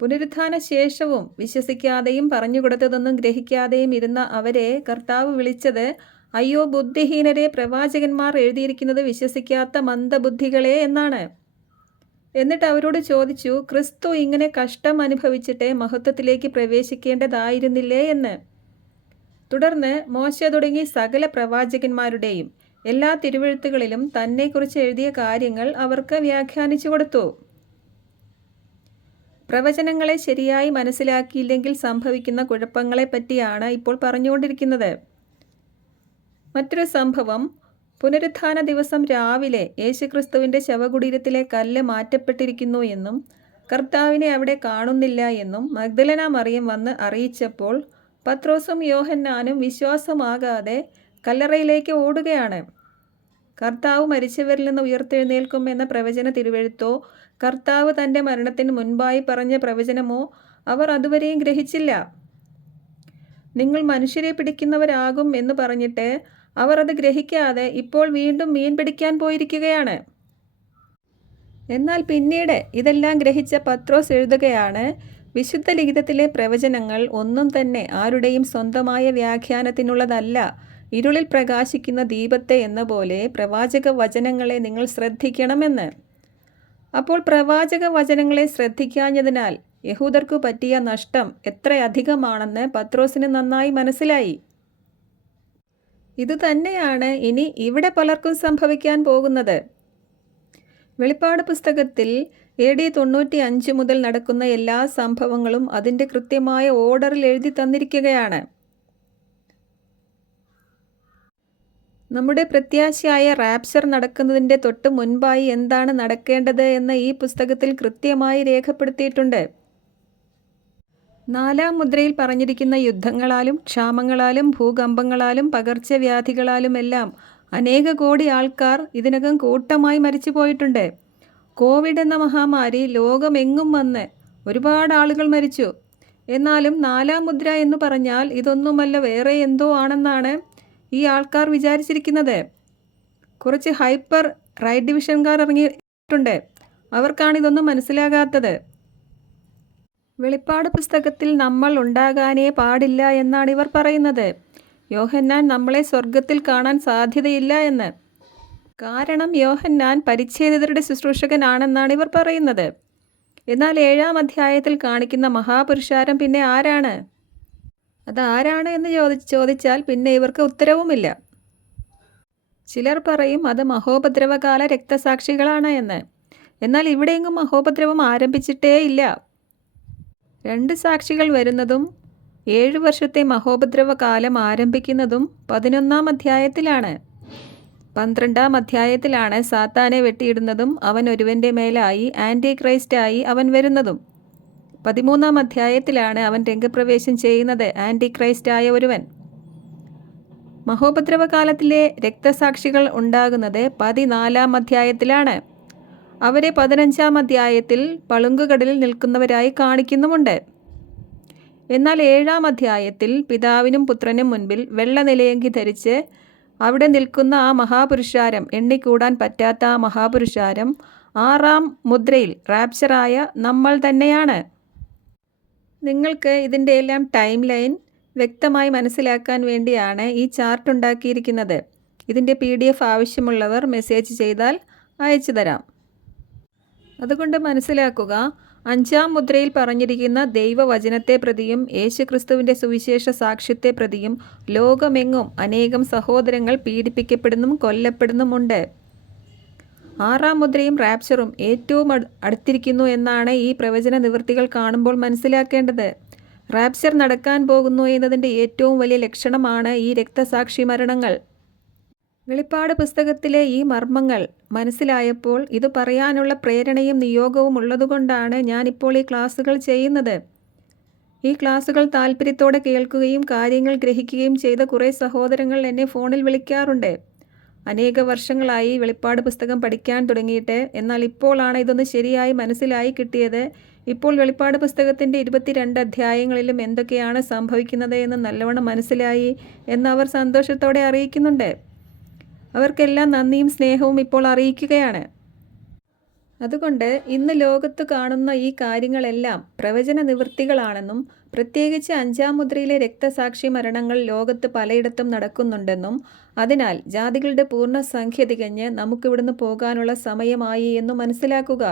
പുനരുത്ഥാന ശേഷവും വിശ്വസിക്കാതെയും പറഞ്ഞുകൊടുത്തതൊന്നും ഗ്രഹിക്കാതെയും ഇരുന്ന അവരെ കർത്താവ് വിളിച്ചത്, അയ്യോ ബുദ്ധിഹീനരെ, പ്രവാചകന്മാർ എഴുതിയിരിക്കുന്നത് വിശ്വസിക്കാത്ത മന്ദബുദ്ധികളെ എന്നാണ്. എന്നിട്ട് അവരോട് ചോദിച്ചു, ക്രിസ്തു ഇങ്ങനെ കഷ്ടം അനുഭവിച്ചിട്ട് മഹത്വത്തിലേക്ക് പ്രവേശിക്കേണ്ടതായിരുന്നില്ലേ എന്ന്. തുടർന്ന് മോശ തുടങ്ങി സകല പ്രവാചകന്മാരുടെയും എല്ലാ തിരുവെഴുത്തുകളിലും തന്നെക്കുറിച്ച് എഴുതിയ കാര്യങ്ങൾ അവർക്ക് വ്യാഖ്യാനിച്ചു കൊടുത്തു. പ്രവചനങ്ങളെ ശരിയായി മനസ്സിലാക്കിയില്ലെങ്കിൽ സംഭവിക്കുന്ന കുഴപ്പങ്ങളെ പറ്റിയാണ് ഇപ്പോൾ പറഞ്ഞുകൊണ്ടിരിക്കുന്നത്. മറ്റൊരു സംഭവം, പുനരുത്ഥാന ദിവസം രാവിലെ യേശുക്രിസ്തുവിൻ്റെ ശവകുടീരത്തിലെ കല്ല് മാറ്റപ്പെട്ടിരിക്കുന്നു എന്നും കർത്താവിനെ അവിടെ കാണുന്നില്ല എന്നും മഗ്ദലന മറിയം വന്ന് അറിയിച്ചപ്പോൾ പത്രോസും യോഹന്നാനും വിശ്വാസമാകാതെ കല്ലറയിലേക്ക് ഓടുകയാണ്. കർത്താവ് മരിച്ചവരിൽ നിന്ന് ഉയർത്തെഴുന്നേൽക്കും എന്ന പ്രവചന തിരുവെഴുത്തോ കർത്താവ് തൻ്റെ മരണത്തിന് മുൻപായി പറഞ്ഞ പ്രവചനമോ അവർ അതുവരെയും ഗ്രഹിച്ചില്ല. നിങ്ങൾ മനുഷ്യരെ പിടിക്കുന്നവരാകും എന്ന് പറഞ്ഞിട്ട് അവർ അത് ഗ്രഹിക്കാതെ ഇപ്പോൾ വീണ്ടും മീൻ പിടിക്കാൻ പോയിരിക്കുകയാണ്. എന്നാൽ പിന്നീട് ഇതെല്ലാം ഗ്രഹിച്ച പത്രോസ് എഴുതുകയാണ്, വിശുദ്ധ ലിഖിതത്തിലെ പ്രവചനങ്ങൾ ഒന്നും തന്നെ ആരുടെയും സ്വന്തമായ വ്യാഖ്യാനത്തിനുള്ളതല്ല. ഇരുളിൽ പ്രകാശിക്കുന്ന ദീപത്തെ എന്ന പോലെ പ്രവാചക വചനങ്ങളെ നിങ്ങൾ ശ്രദ്ധിക്കണമെന്ന്. അപ്പോൾ പ്രവാചക വചനങ്ങളെ ശ്രദ്ധിക്കാഞ്ഞതിനാൽ യഹൂദർക്കു പറ്റിയ നഷ്ടം എത്രയധികമാണെന്ന് പത്രോസിന് നന്നായി മനസ്സിലായി. ഇതുതന്നെയാണ് ഇനി ഇവിടെ പലർക്കും സംഭവിക്കാൻ പോകുന്നത്. വെളിപ്പാട് പുസ്തകത്തിൽ AD 95 മുതൽ നടക്കുന്ന എല്ലാ സംഭവങ്ങളും അതിൻ്റെ കൃത്യമായ ഓർഡറിൽ എഴുതി തന്നിരിക്കുകയാണ്. നമ്മുടെ പ്രത്യാശയായ റാപ്ചർ നടക്കുന്നതിൻ്റെ തൊട്ട് മുൻപായി എന്താണ് നടക്കേണ്ടത് എന്ന് ഈ പുസ്തകത്തിൽ കൃത്യമായി രേഖപ്പെടുത്തിയിട്ടുണ്ട്. 4-ാം മുദ്രയിൽ പറഞ്ഞിരിക്കുന്ന യുദ്ധങ്ങളാലും ക്ഷാമങ്ങളാലും ഭൂകമ്പങ്ങളാലും പകർച്ചവ്യാധികളാലുമെല്ലാം അനേക കോടി ആൾക്കാർ ഇതിനകം കൂട്ടമായി മരിച്ചു പോയിട്ടുണ്ട്. കോവിഡ് എന്ന മഹാമാരി ലോകമെങ്ങും വന്ന് ഒരുപാട് ആളുകൾ മരിച്ചു. എന്നാലും 4-ാം മുദ്ര എന്ന് പറഞ്ഞാൽ ഇതൊന്നുമല്ല, വേറെ എന്തോ ആണെന്നാണ് ഈ ആൾക്കാർ വിചാരിച്ചിരിക്കുന്നത്. കുറച്ച് ഹൈപ്പർ റൈറ്റ് ഡിവിഷൻകാർ ഇറങ്ങിയിട്ടുണ്ട്. അവർക്കാണ് ഇതൊന്നും മനസ്സിലാകാത്തത്. വെളിപ്പാട് പുസ്തകത്തിൽ നമ്മൾ ഉണ്ടാകാനേ പാടില്ല എന്നാണ് ഇവർ പറയുന്നത്. യോഹന്നാൻ നമ്മളെ സ്വർഗത്തിൽ കാണാൻ സാധ്യതയില്ല എന്ന്. കാരണം യോഹന്നാൻ പരിച്ഛേദിതരുടെ ശുശ്രൂഷകനാണെന്നാണ് ഇവർ പറയുന്നത്. എന്നാൽ 7-ാം അധ്യായത്തിൽ കാണിക്കുന്ന മഹാപുരുഷാരം പിന്നെ ആരാണ്? അതാരാണ് എന്ന് ചോദിച്ചാൽ പിന്നെ ഇവർക്ക് ഉത്തരവുമില്ല. ചിലർ പറയും അത് മഹോപദ്രവകാല രക്തസാക്ഷികളാണ് എന്ന്. എന്നാൽ ഇവിടെയെങ്ങും മഹോപദ്രവം ആരംഭിച്ചിട്ടേ ഇല്ല. 2 സാക്ഷികൾ വരുന്നതും 7 വർഷത്തെ മഹോപദ്രവകാലം ആരംഭിക്കുന്നതും 11-ാം അധ്യായത്തിലാണ്. 12-ാം അധ്യായത്തിലാണ് സാത്താനെ വെട്ടിയിടുന്നതും അവൻ ഒരുവൻ്റെ മേലായി ആൻറ്റി ക്രൈസ്റ്റായി അവൻ വരുന്നതും. 13-ാം അധ്യായത്തിലാണ് അവൻ രംഗപ്രവേശം ചെയ്യുന്നത്, ആൻറ്റി ക്രൈസ്റ്റായ ഒരുവൻ. മഹോപദ്രവകാലത്തിലെ രക്തസാക്ഷികൾ ഉണ്ടാകുന്നത് 14-ാം അധ്യായത്തിലാണ്. അവരെ 15-ാം അധ്യായത്തിൽ പളുങ്കുകടലിൽ നിൽക്കുന്നവരായി കാണിക്കുന്നുമുണ്ട്. എന്നാൽ 7-ാം അധ്യായത്തിൽ പിതാവിനും പുത്രനും മുൻപിൽ വെള്ള നിലയങ്കി ധരിച്ച് അവിടെ നിൽക്കുന്ന ആ മഹാപുരുഷാരം, എണ്ണിക്കൂടാൻ പറ്റാത്ത ആ മഹാപുരുഷാരം 6-ാം മുദ്രയിൽ റാപ്ചറായ നമ്മൾ തന്നെയാണ്. നിങ്ങൾക്ക് ഇതിൻ്റെ എല്ലാം ടൈം ലൈൻ വ്യക്തമായി മനസ്സിലാക്കാൻ വേണ്ടിയാണ് ഈ ചാർട്ട് ഉണ്ടാക്കിയിരിക്കുന്നത്. ഇതിൻ്റെ PDF ആവശ്യമുള്ളവർ മെസ്സേജ് ചെയ്താൽ അയച്ചു തരാം. അതുകൊണ്ട് മനസ്സിലാക്കുക, 5-ാം മുദ്രയിൽ പറഞ്ഞിരിക്കുന്ന ദൈവവചനത്തെ പ്രതിയും യേശുക്രിസ്തുവിൻ്റെ സുവിശേഷ സാക്ഷ്യത്തെ പ്രതിയും ലോകമെങ്ങും അനേകം സഹോദരങ്ങൾ പീഡിപ്പിക്കപ്പെടുന്നും കൊല്ലപ്പെടുന്നുമുണ്ട്. 6-ാം മുദ്രയും റാപ്ചറും ഏറ്റവും അടുത്തിരിക്കുന്നു എന്നാണ് ഈ പ്രവചന നിവൃത്തികൾ കാണുമ്പോൾ മനസ്സിലാക്കേണ്ടത്. റാപ്ചർ നടക്കാൻ പോകുന്നു എന്നതിൻ്റെ ഏറ്റവും വലിയ ലക്ഷണമാണ് ഈ രക്തസാക്ഷി മരണങ്ങൾ. വെളിപ്പാട് പുസ്തകത്തിലെ ഈ മർമ്മങ്ങൾ മനസ്സിലായപ്പോൾ ഇത് പറയാനുള്ള പ്രേരണയും നിയോഗവും ഉള്ളതുകൊണ്ടാണ് ഞാനിപ്പോൾ ഈ ക്ലാസ്സുകൾ ചെയ്യുന്നത്. ഈ ക്ലാസ്സുകൾ താല്പര്യത്തോടെ കേൾക്കുകയും കാര്യങ്ങൾ ഗ്രഹിക്കുകയും ചെയ്ത കുറേ സഹോദരങ്ങൾ എന്നെ ഫോണിൽ വിളിക്കാറുണ്ട്. അനേക വർഷങ്ങളായി വെളിപ്പാട് പുസ്തകം പഠിക്കാൻ തുടങ്ങിയിട്ട്, എന്നാൽ ഇപ്പോഴാണ് ഇതൊന്ന് ശരിയായി മനസ്സിലായി കിട്ടിയത്. ഇപ്പോൾ വെളിപ്പാട് പുസ്തകത്തിൻ്റെ 22 അധ്യായങ്ങളിലും എന്തൊക്കെയാണ് സംഭവിക്കുന്നത് എന്ന് നല്ലവണ്ണം മനസ്സിലായി എന്ന് അവർ സന്തോഷത്തോടെ അറിയിക്കുന്നുണ്ട്. അവർക്കെല്ലാം നന്ദിയും സ്നേഹവും ഇപ്പോൾ അറിയിക്കുകയാണ്. അതുകൊണ്ട് ഇന്ന് ലോകത്ത് കാണുന്ന ഈ കാര്യങ്ങളെല്ലാം പ്രവചന നിവൃത്തികളാണെന്നും പ്രത്യേകിച്ച് 5-ാം മുദ്രയിലെ രക്തസാക്ഷി മരണങ്ങൾ ലോകത്ത് പലയിടത്തും നടക്കുന്നുണ്ടെന്നും അതിനാൽ ജാതികളുടെ പൂർണ്ണ സംഖ്യ തികഞ്ഞ് നമുക്കിവിടുന്ന് പോകാനുള്ള സമയമായി എന്നും മനസ്സിലാക്കുക.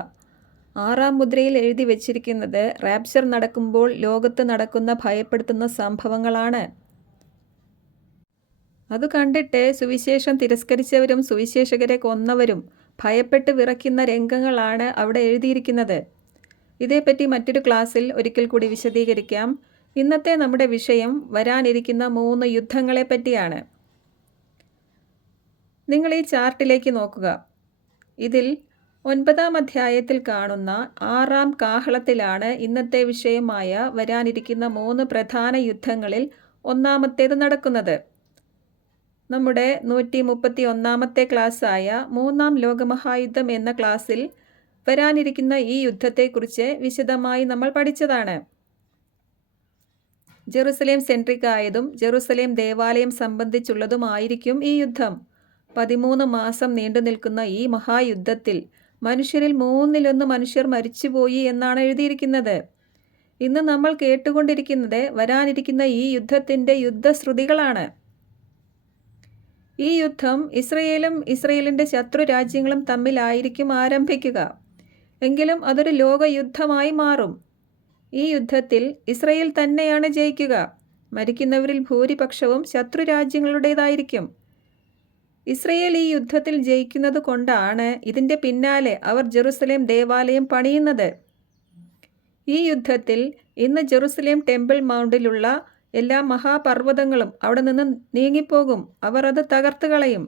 6-ാം മുദ്രയിൽ എഴുതി വച്ചിരിക്കുന്നത് റാപ്ചർ നടക്കുമ്പോൾ ലോകത്ത് നടക്കുന്ന ഭയപ്പെടുത്തുന്ന സംഭവങ്ങളാണ്. അത് കണ്ടിട്ട് സുവിശേഷം തിരസ്കരിച്ചവരും സുവിശേഷകരെ കൊന്നവരും ഭയപ്പെട്ട് വിറയ്ക്കുന്ന രംഗങ്ങളാണ് അവിടെ എഴുതിയിരിക്കുന്നത്. ഇതേപ്പറ്റി മറ്റൊരു ക്ലാസ്സിൽ ഒരിക്കൽ കൂടി വിശദീകരിക്കാം. ഇന്നത്തെ നമ്മുടെ വിഷയം വരാനിരിക്കുന്ന 3 യുദ്ധങ്ങളെ പറ്റിയാണ്. നിങ്ങൾ ഈ ചാർട്ടിലേക്ക് നോക്കുക. ഇതിൽ 9-ാം അധ്യായത്തിൽ കാണുന്ന 6-ാം കാഹളത്തിലാണ് ഇന്നത്തെ വിഷയമായ വരാനിരിക്കുന്ന 3 പ്രധാന യുദ്ധങ്ങളിൽ ഒന്നാമത്തേത് നടക്കുന്നത്. നമ്മുടെ 131-ാമത്തെ ക്ലാസ്സായ 3-ാം ലോകമഹായുദ്ധം എന്ന ക്ലാസ്സിൽ വരാനിരിക്കുന്ന ഈ യുദ്ധത്തെക്കുറിച്ച് വിശദമായി നമ്മൾ പഠിച്ചതാണ്. ജെറുസലേം സെൻട്രിക് ആയതും ജെറുസലേം ദേവാലയം സംബന്ധിച്ചുള്ളതുമായിരിക്കും ഈ യുദ്ധം. 13 മാസം നീണ്ടു നിൽക്കുന്ന ഈ മഹായുദ്ധത്തിൽ മനുഷ്യരിൽ 1/3 മനുഷ്യർ മരിച്ചുപോയി എന്നാണ് എഴുതിയിരിക്കുന്നത്. ഇന്ന് നമ്മൾ കേട്ടുകൊണ്ടിരിക്കുന്നത് വരാനിരിക്കുന്ന ഈ യുദ്ധത്തിൻ്റെ യുദ്ധശ്രുതികളാണ്. ഈ യുദ്ധം ഇസ്രയേലും ഇസ്രയേലിൻ്റെ ശത്രു രാജ്യങ്ങളും തമ്മിലായിരിക്കും ആരംഭിക്കുക. എങ്കിലും അതൊരു ലോകയുദ്ധമായി മാറും. ഈ യുദ്ധത്തിൽ ഇസ്രയേൽ തന്നെയാണ് ജയിക്കുക. മരിക്കുന്നവരിൽ ഭൂരിപക്ഷവും ശത്രു രാജ്യങ്ങളുടേതായിരിക്കും. ഇസ്രയേൽ ഈ യുദ്ധത്തിൽ ജയിക്കുന്നത് കൊണ്ടാണ് ഇതിൻ്റെ പിന്നാലെ അവർ ജെറുസലേം ദേവാലയം പണിയുന്നത്. ഈ യുദ്ധത്തിൽ ഇന്ന് ജെറുസലേം ടെമ്പിൾ മൗണ്ടിലുള്ള എല്ലാ മഹാപർവ്വതങ്ങളും അവിടെ നിന്ന് നീങ്ങിപ്പോകും. അവർ അത് തകർത്ത് കളയും.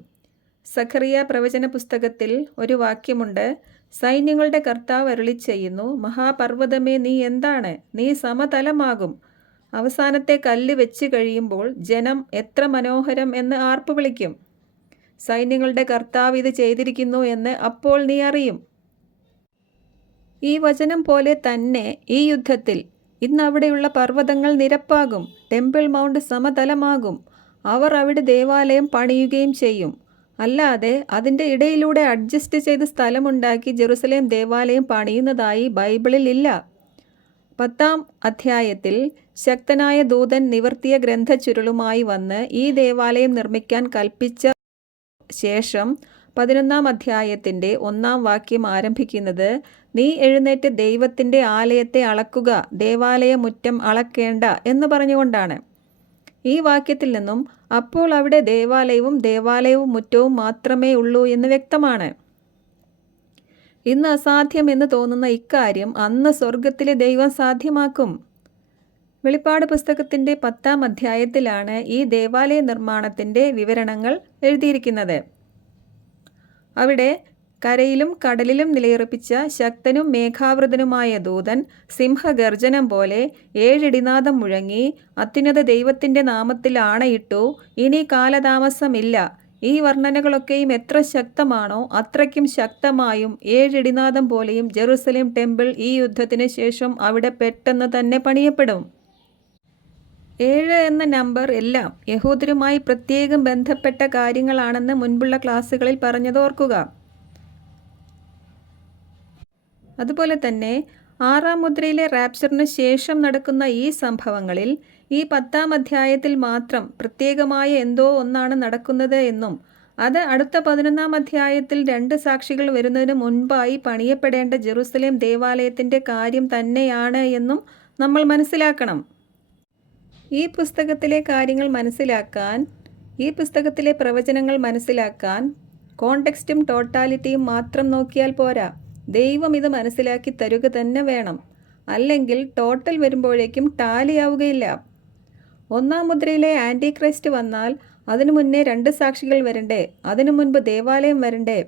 സഖറിയ പ്രവചന പുസ്തകത്തിൽ ഒരു വാക്യമുണ്ട്. സൈന്യങ്ങളുടെ കർത്താവ് അരുളിച്ചെയ്യുന്നു, മഹാപർവ്വതമേ നീ എന്താണ്? നീ സമതലമാകും. അവസാനത്തെ കല്ല് വെച്ച് കഴിയുമ്പോൾ ജനം എത്ര മനോഹരം എന്ന് ആർപ്പ് വിളിക്കും. സൈന്യങ്ങളുടെ കർത്താവ് ഇത് ചെയ്തിരിക്കുന്നു എന്ന് അപ്പോൾ നീ അറിയും. ഈ വചനം പോലെ തന്നെ ഈ യുദ്ധത്തിൽ ഇന്ന് അവിടെയുള്ള പർവ്വതങ്ങൾ നിരപ്പാകും. Temple mount സമതലമാകും. അവർ അവിടെ ദേവാലയം പണിയുകയും ചെയ്യും. അല്ലാതെ അതിൻ്റെ ഇടയിലൂടെ അഡ്ജസ്റ്റ് ചെയ്ത് സ്ഥലമുണ്ടാക്കി ജെറുസലേം ദേവാലയം പണിയുന്നതായി ബൈബിളിൽ ഇല്ല. 10-ാം അധ്യായത്തിൽ ശക്തനായ ദൂതൻ നിവർത്തിയ ഗ്രന്ഥച്ചുരുളുമായി വന്ന് ഈ ദേവാലയം നിർമ്മിക്കാൻ കൽപ്പിച്ച ശേഷം 11-ാം അധ്യായത്തിൻ്റെ 1-ാം വാക്യം ആരംഭിക്കുന്നത്, നീ എഴുന്നേറ്റ് ദൈവത്തിൻ്റെ ആലയത്തെ അളക്കുക, ദേവാലയ മുറ്റം അളക്കേണ്ട എന്ന് പറഞ്ഞുകൊണ്ടാണ്. ഈ വാക്യത്തിൽ നിന്നും അപ്പോൾ അവിടെ ദേവാലയവും മുറ്റവും മാത്രമേ ഉള്ളൂ എന്ന് വ്യക്തമാണ്. ഇന്ന് അസാധ്യം എന്ന് തോന്നുന്ന ഇക്കാര്യം അന്ന് സ്വർഗത്തിലെ ദൈവം സാധ്യമാക്കും. വെളിപ്പാട് പുസ്തകത്തിൻ്റെ 10-ാം അധ്യായത്തിലാണ് ഈ ദേവാലയ നിർമ്മാണത്തിൻ്റെ വിവരണങ്ങൾ എഴുതിയിരിക്കുന്നത്. അവിടെ കരയിലും കടലിലും നിലയുറപ്പിച്ച ശക്തനും മേഘാവൃതനുമായ ദൂതൻ സിംഹഗർജനം പോലെ 7 ഇടിനാദം മുഴങ്ങി അത്യുന്നത ദൈവത്തിൻ്റെ നാമത്തിൽ ആണയിട്ടു, ഇനി കാലതാമസമില്ല. ഈ വർണ്ണനകളൊക്കെയും എത്ര ശക്തമാണോ അത്രയ്ക്കും ശക്തമായും 7 ഇടിനാദം പോലെയും ജെറുസലേം ടെമ്പിൾ ഈ യുദ്ധത്തിന് ശേഷം അവിടെ പെട്ടെന്ന് തന്നെ പണിയപ്പെടും. 7 എന്ന നമ്പർ എല്ലാം യഹൂദരുമായി പ്രത്യേകം ബന്ധപ്പെട്ട കാര്യങ്ങളാണെന്ന് മുൻപുള്ള ക്ലാസ്സുകളിൽ പറഞ്ഞത് ഓർക്കുക. അതുപോലെ തന്നെ 6-ാം മുദ്രയിലെ റാപ്ചറിന് ശേഷം നടക്കുന്ന ഈ സംഭവങ്ങളിൽ ഈ 10-ാം അധ്യായത്തിൽ മാത്രം പ്രത്യേകമായ എന്തോ ഒന്നാണ് നടക്കുന്നത് എന്നും അത് അടുത്ത 11-ാം അധ്യായത്തിൽ 2 സാക്ഷികൾ വരുന്നതിന് മുൻപായി പണിയപ്പെടേണ്ട ജെറുസലേം ദേവാലയത്തിൻ്റെ കാര്യം തന്നെയാണ് എന്നും നമ്മൾ മനസ്സിലാക്കണം. ഈ പുസ്തകത്തിലെ കാര്യങ്ങൾ മനസ്സിലാക്കാൻ, ഈ പുസ്തകത്തിലെ പ്രവചനങ്ങൾ മനസ്സിലാക്കാൻ കോണ്ടെക്സ്റ്റും ടോട്ടാലിറ്റിയും മാത്രം നോക്കിയാൽ പോരാ. ദൈവം ഇത് മനസ്സിലാക്കി തരുക തന്നെ വേണം. അല്ലെങ്കിൽ ടോട്ടൽ വരുമ്പോഴേക്കും ടാലിയാവുകയില്ല. 1-ാം മുദ്രയിലെ ആൻറ്റി ക്രൈസ്റ്റ് വന്നാൽ അതിനു മുന്നേ 2 സാക്ഷികൾ വരണ്ടേ? അതിനു മുൻപ് ദേവാലയം വരണ്ടേ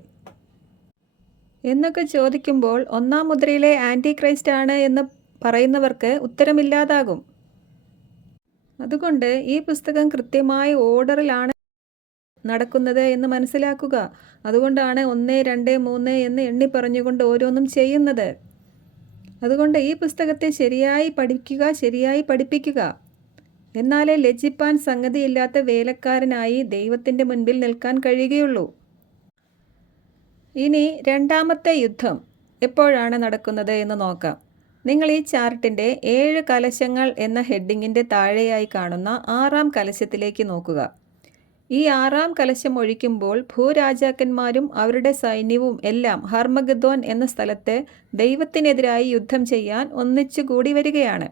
എന്നൊക്കെ ചോദിക്കുമ്പോൾ 1-ാം മുദ്രയിലെ ആൻറ്റി ക്രൈസ്റ്റ് ആണ് എന്ന് പറയുന്നവർക്ക് ഉത്തരമില്ലാതാകും. അതുകൊണ്ട് ഈ പുസ്തകം കൃത്യമായ ഓർഡറിലാണ് നടക്കുന്നത് എന്ന് മനസ്സിലാക്കുക. അതുകൊണ്ടാണ് 1, 2, 3 എന്ന് എണ്ണി പറഞ്ഞുകൊണ്ട് ഓരോന്നും ചെയ്യുന്നത്. അതുകൊണ്ട് ഈ പുസ്തകത്തെ ശരിയായി പഠിക്കുക, ശരിയായി പഠിപ്പിക്കുക. എന്നാലേ ലജ്ജിപ്പാൻ സംഗതിയില്ലാത്ത വേലക്കാരനായി ദൈവത്തിൻ്റെ മുൻപിൽ നിൽക്കാൻ കഴിയുകയുള്ളൂ. ഇനി രണ്ടാമത്തെ യുദ്ധം എപ്പോഴാണ് നടക്കുന്നത് എന്ന് നോക്കാം. നിങ്ങൾ ഈ ചാർട്ടിൻ്റെ 7 കലശങ്ങൾ എന്ന ഹെഡിങ്ങിൻ്റെ താഴെയായി കാണുന്ന 6-ാം കലശത്തിലേക്ക് നോക്കുക. ഈ 6-ാം കലശം ഒഴിക്കുമ്പോൾ ഭൂരാജാക്കന്മാരും അവരുടെ സൈന്യവും എല്ലാം ഹർമഗദ്ദോൻ എന്ന സ്ഥലത്ത് ദൈവത്തിനെതിരായി യുദ്ധം ചെയ്യാൻ ഒന്നിച്ചു കൂടി വരികയാണ്.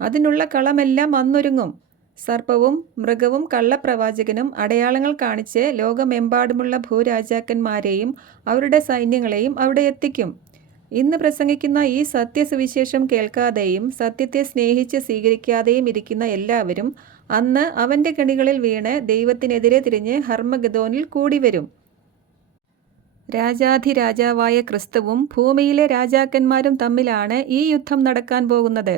അതിനുള്ള കളമെല്ലാം അന്നൊരുങ്ങും. സർപ്പവും മൃഗവും കള്ളപ്രവാചകനും അടയാളങ്ങൾ കാണിച്ച് ലോകമെമ്പാടുമുള്ള ഭൂരാജാക്കന്മാരെയും അവരുടെ സൈന്യങ്ങളെയും അവിടെ എത്തിക്കും. ഇന്ന് പ്രസംഗിക്കുന്ന ഈ സത്യസുവിശേഷം കേൾക്കാതെയും സത്യത്തെ സ്നേഹിച്ച് സ്വീകരിക്കാതെയും ഇരിക്കുന്ന എല്ലാവരും അന്ന് അവൻ്റെ കെണികളിൽ വീണ് ദൈവത്തിനെതിരെ തിരിഞ്ഞ് ഹർമഗദ്ദോനിൽ കൂടി വരും. രാജാധിരാജാവായ ക്രിസ്തുവും ഭൂമിയിലെ രാജാക്കന്മാരും തമ്മിലാണ് ഈ യുദ്ധം നടക്കാൻ പോകുന്നത്.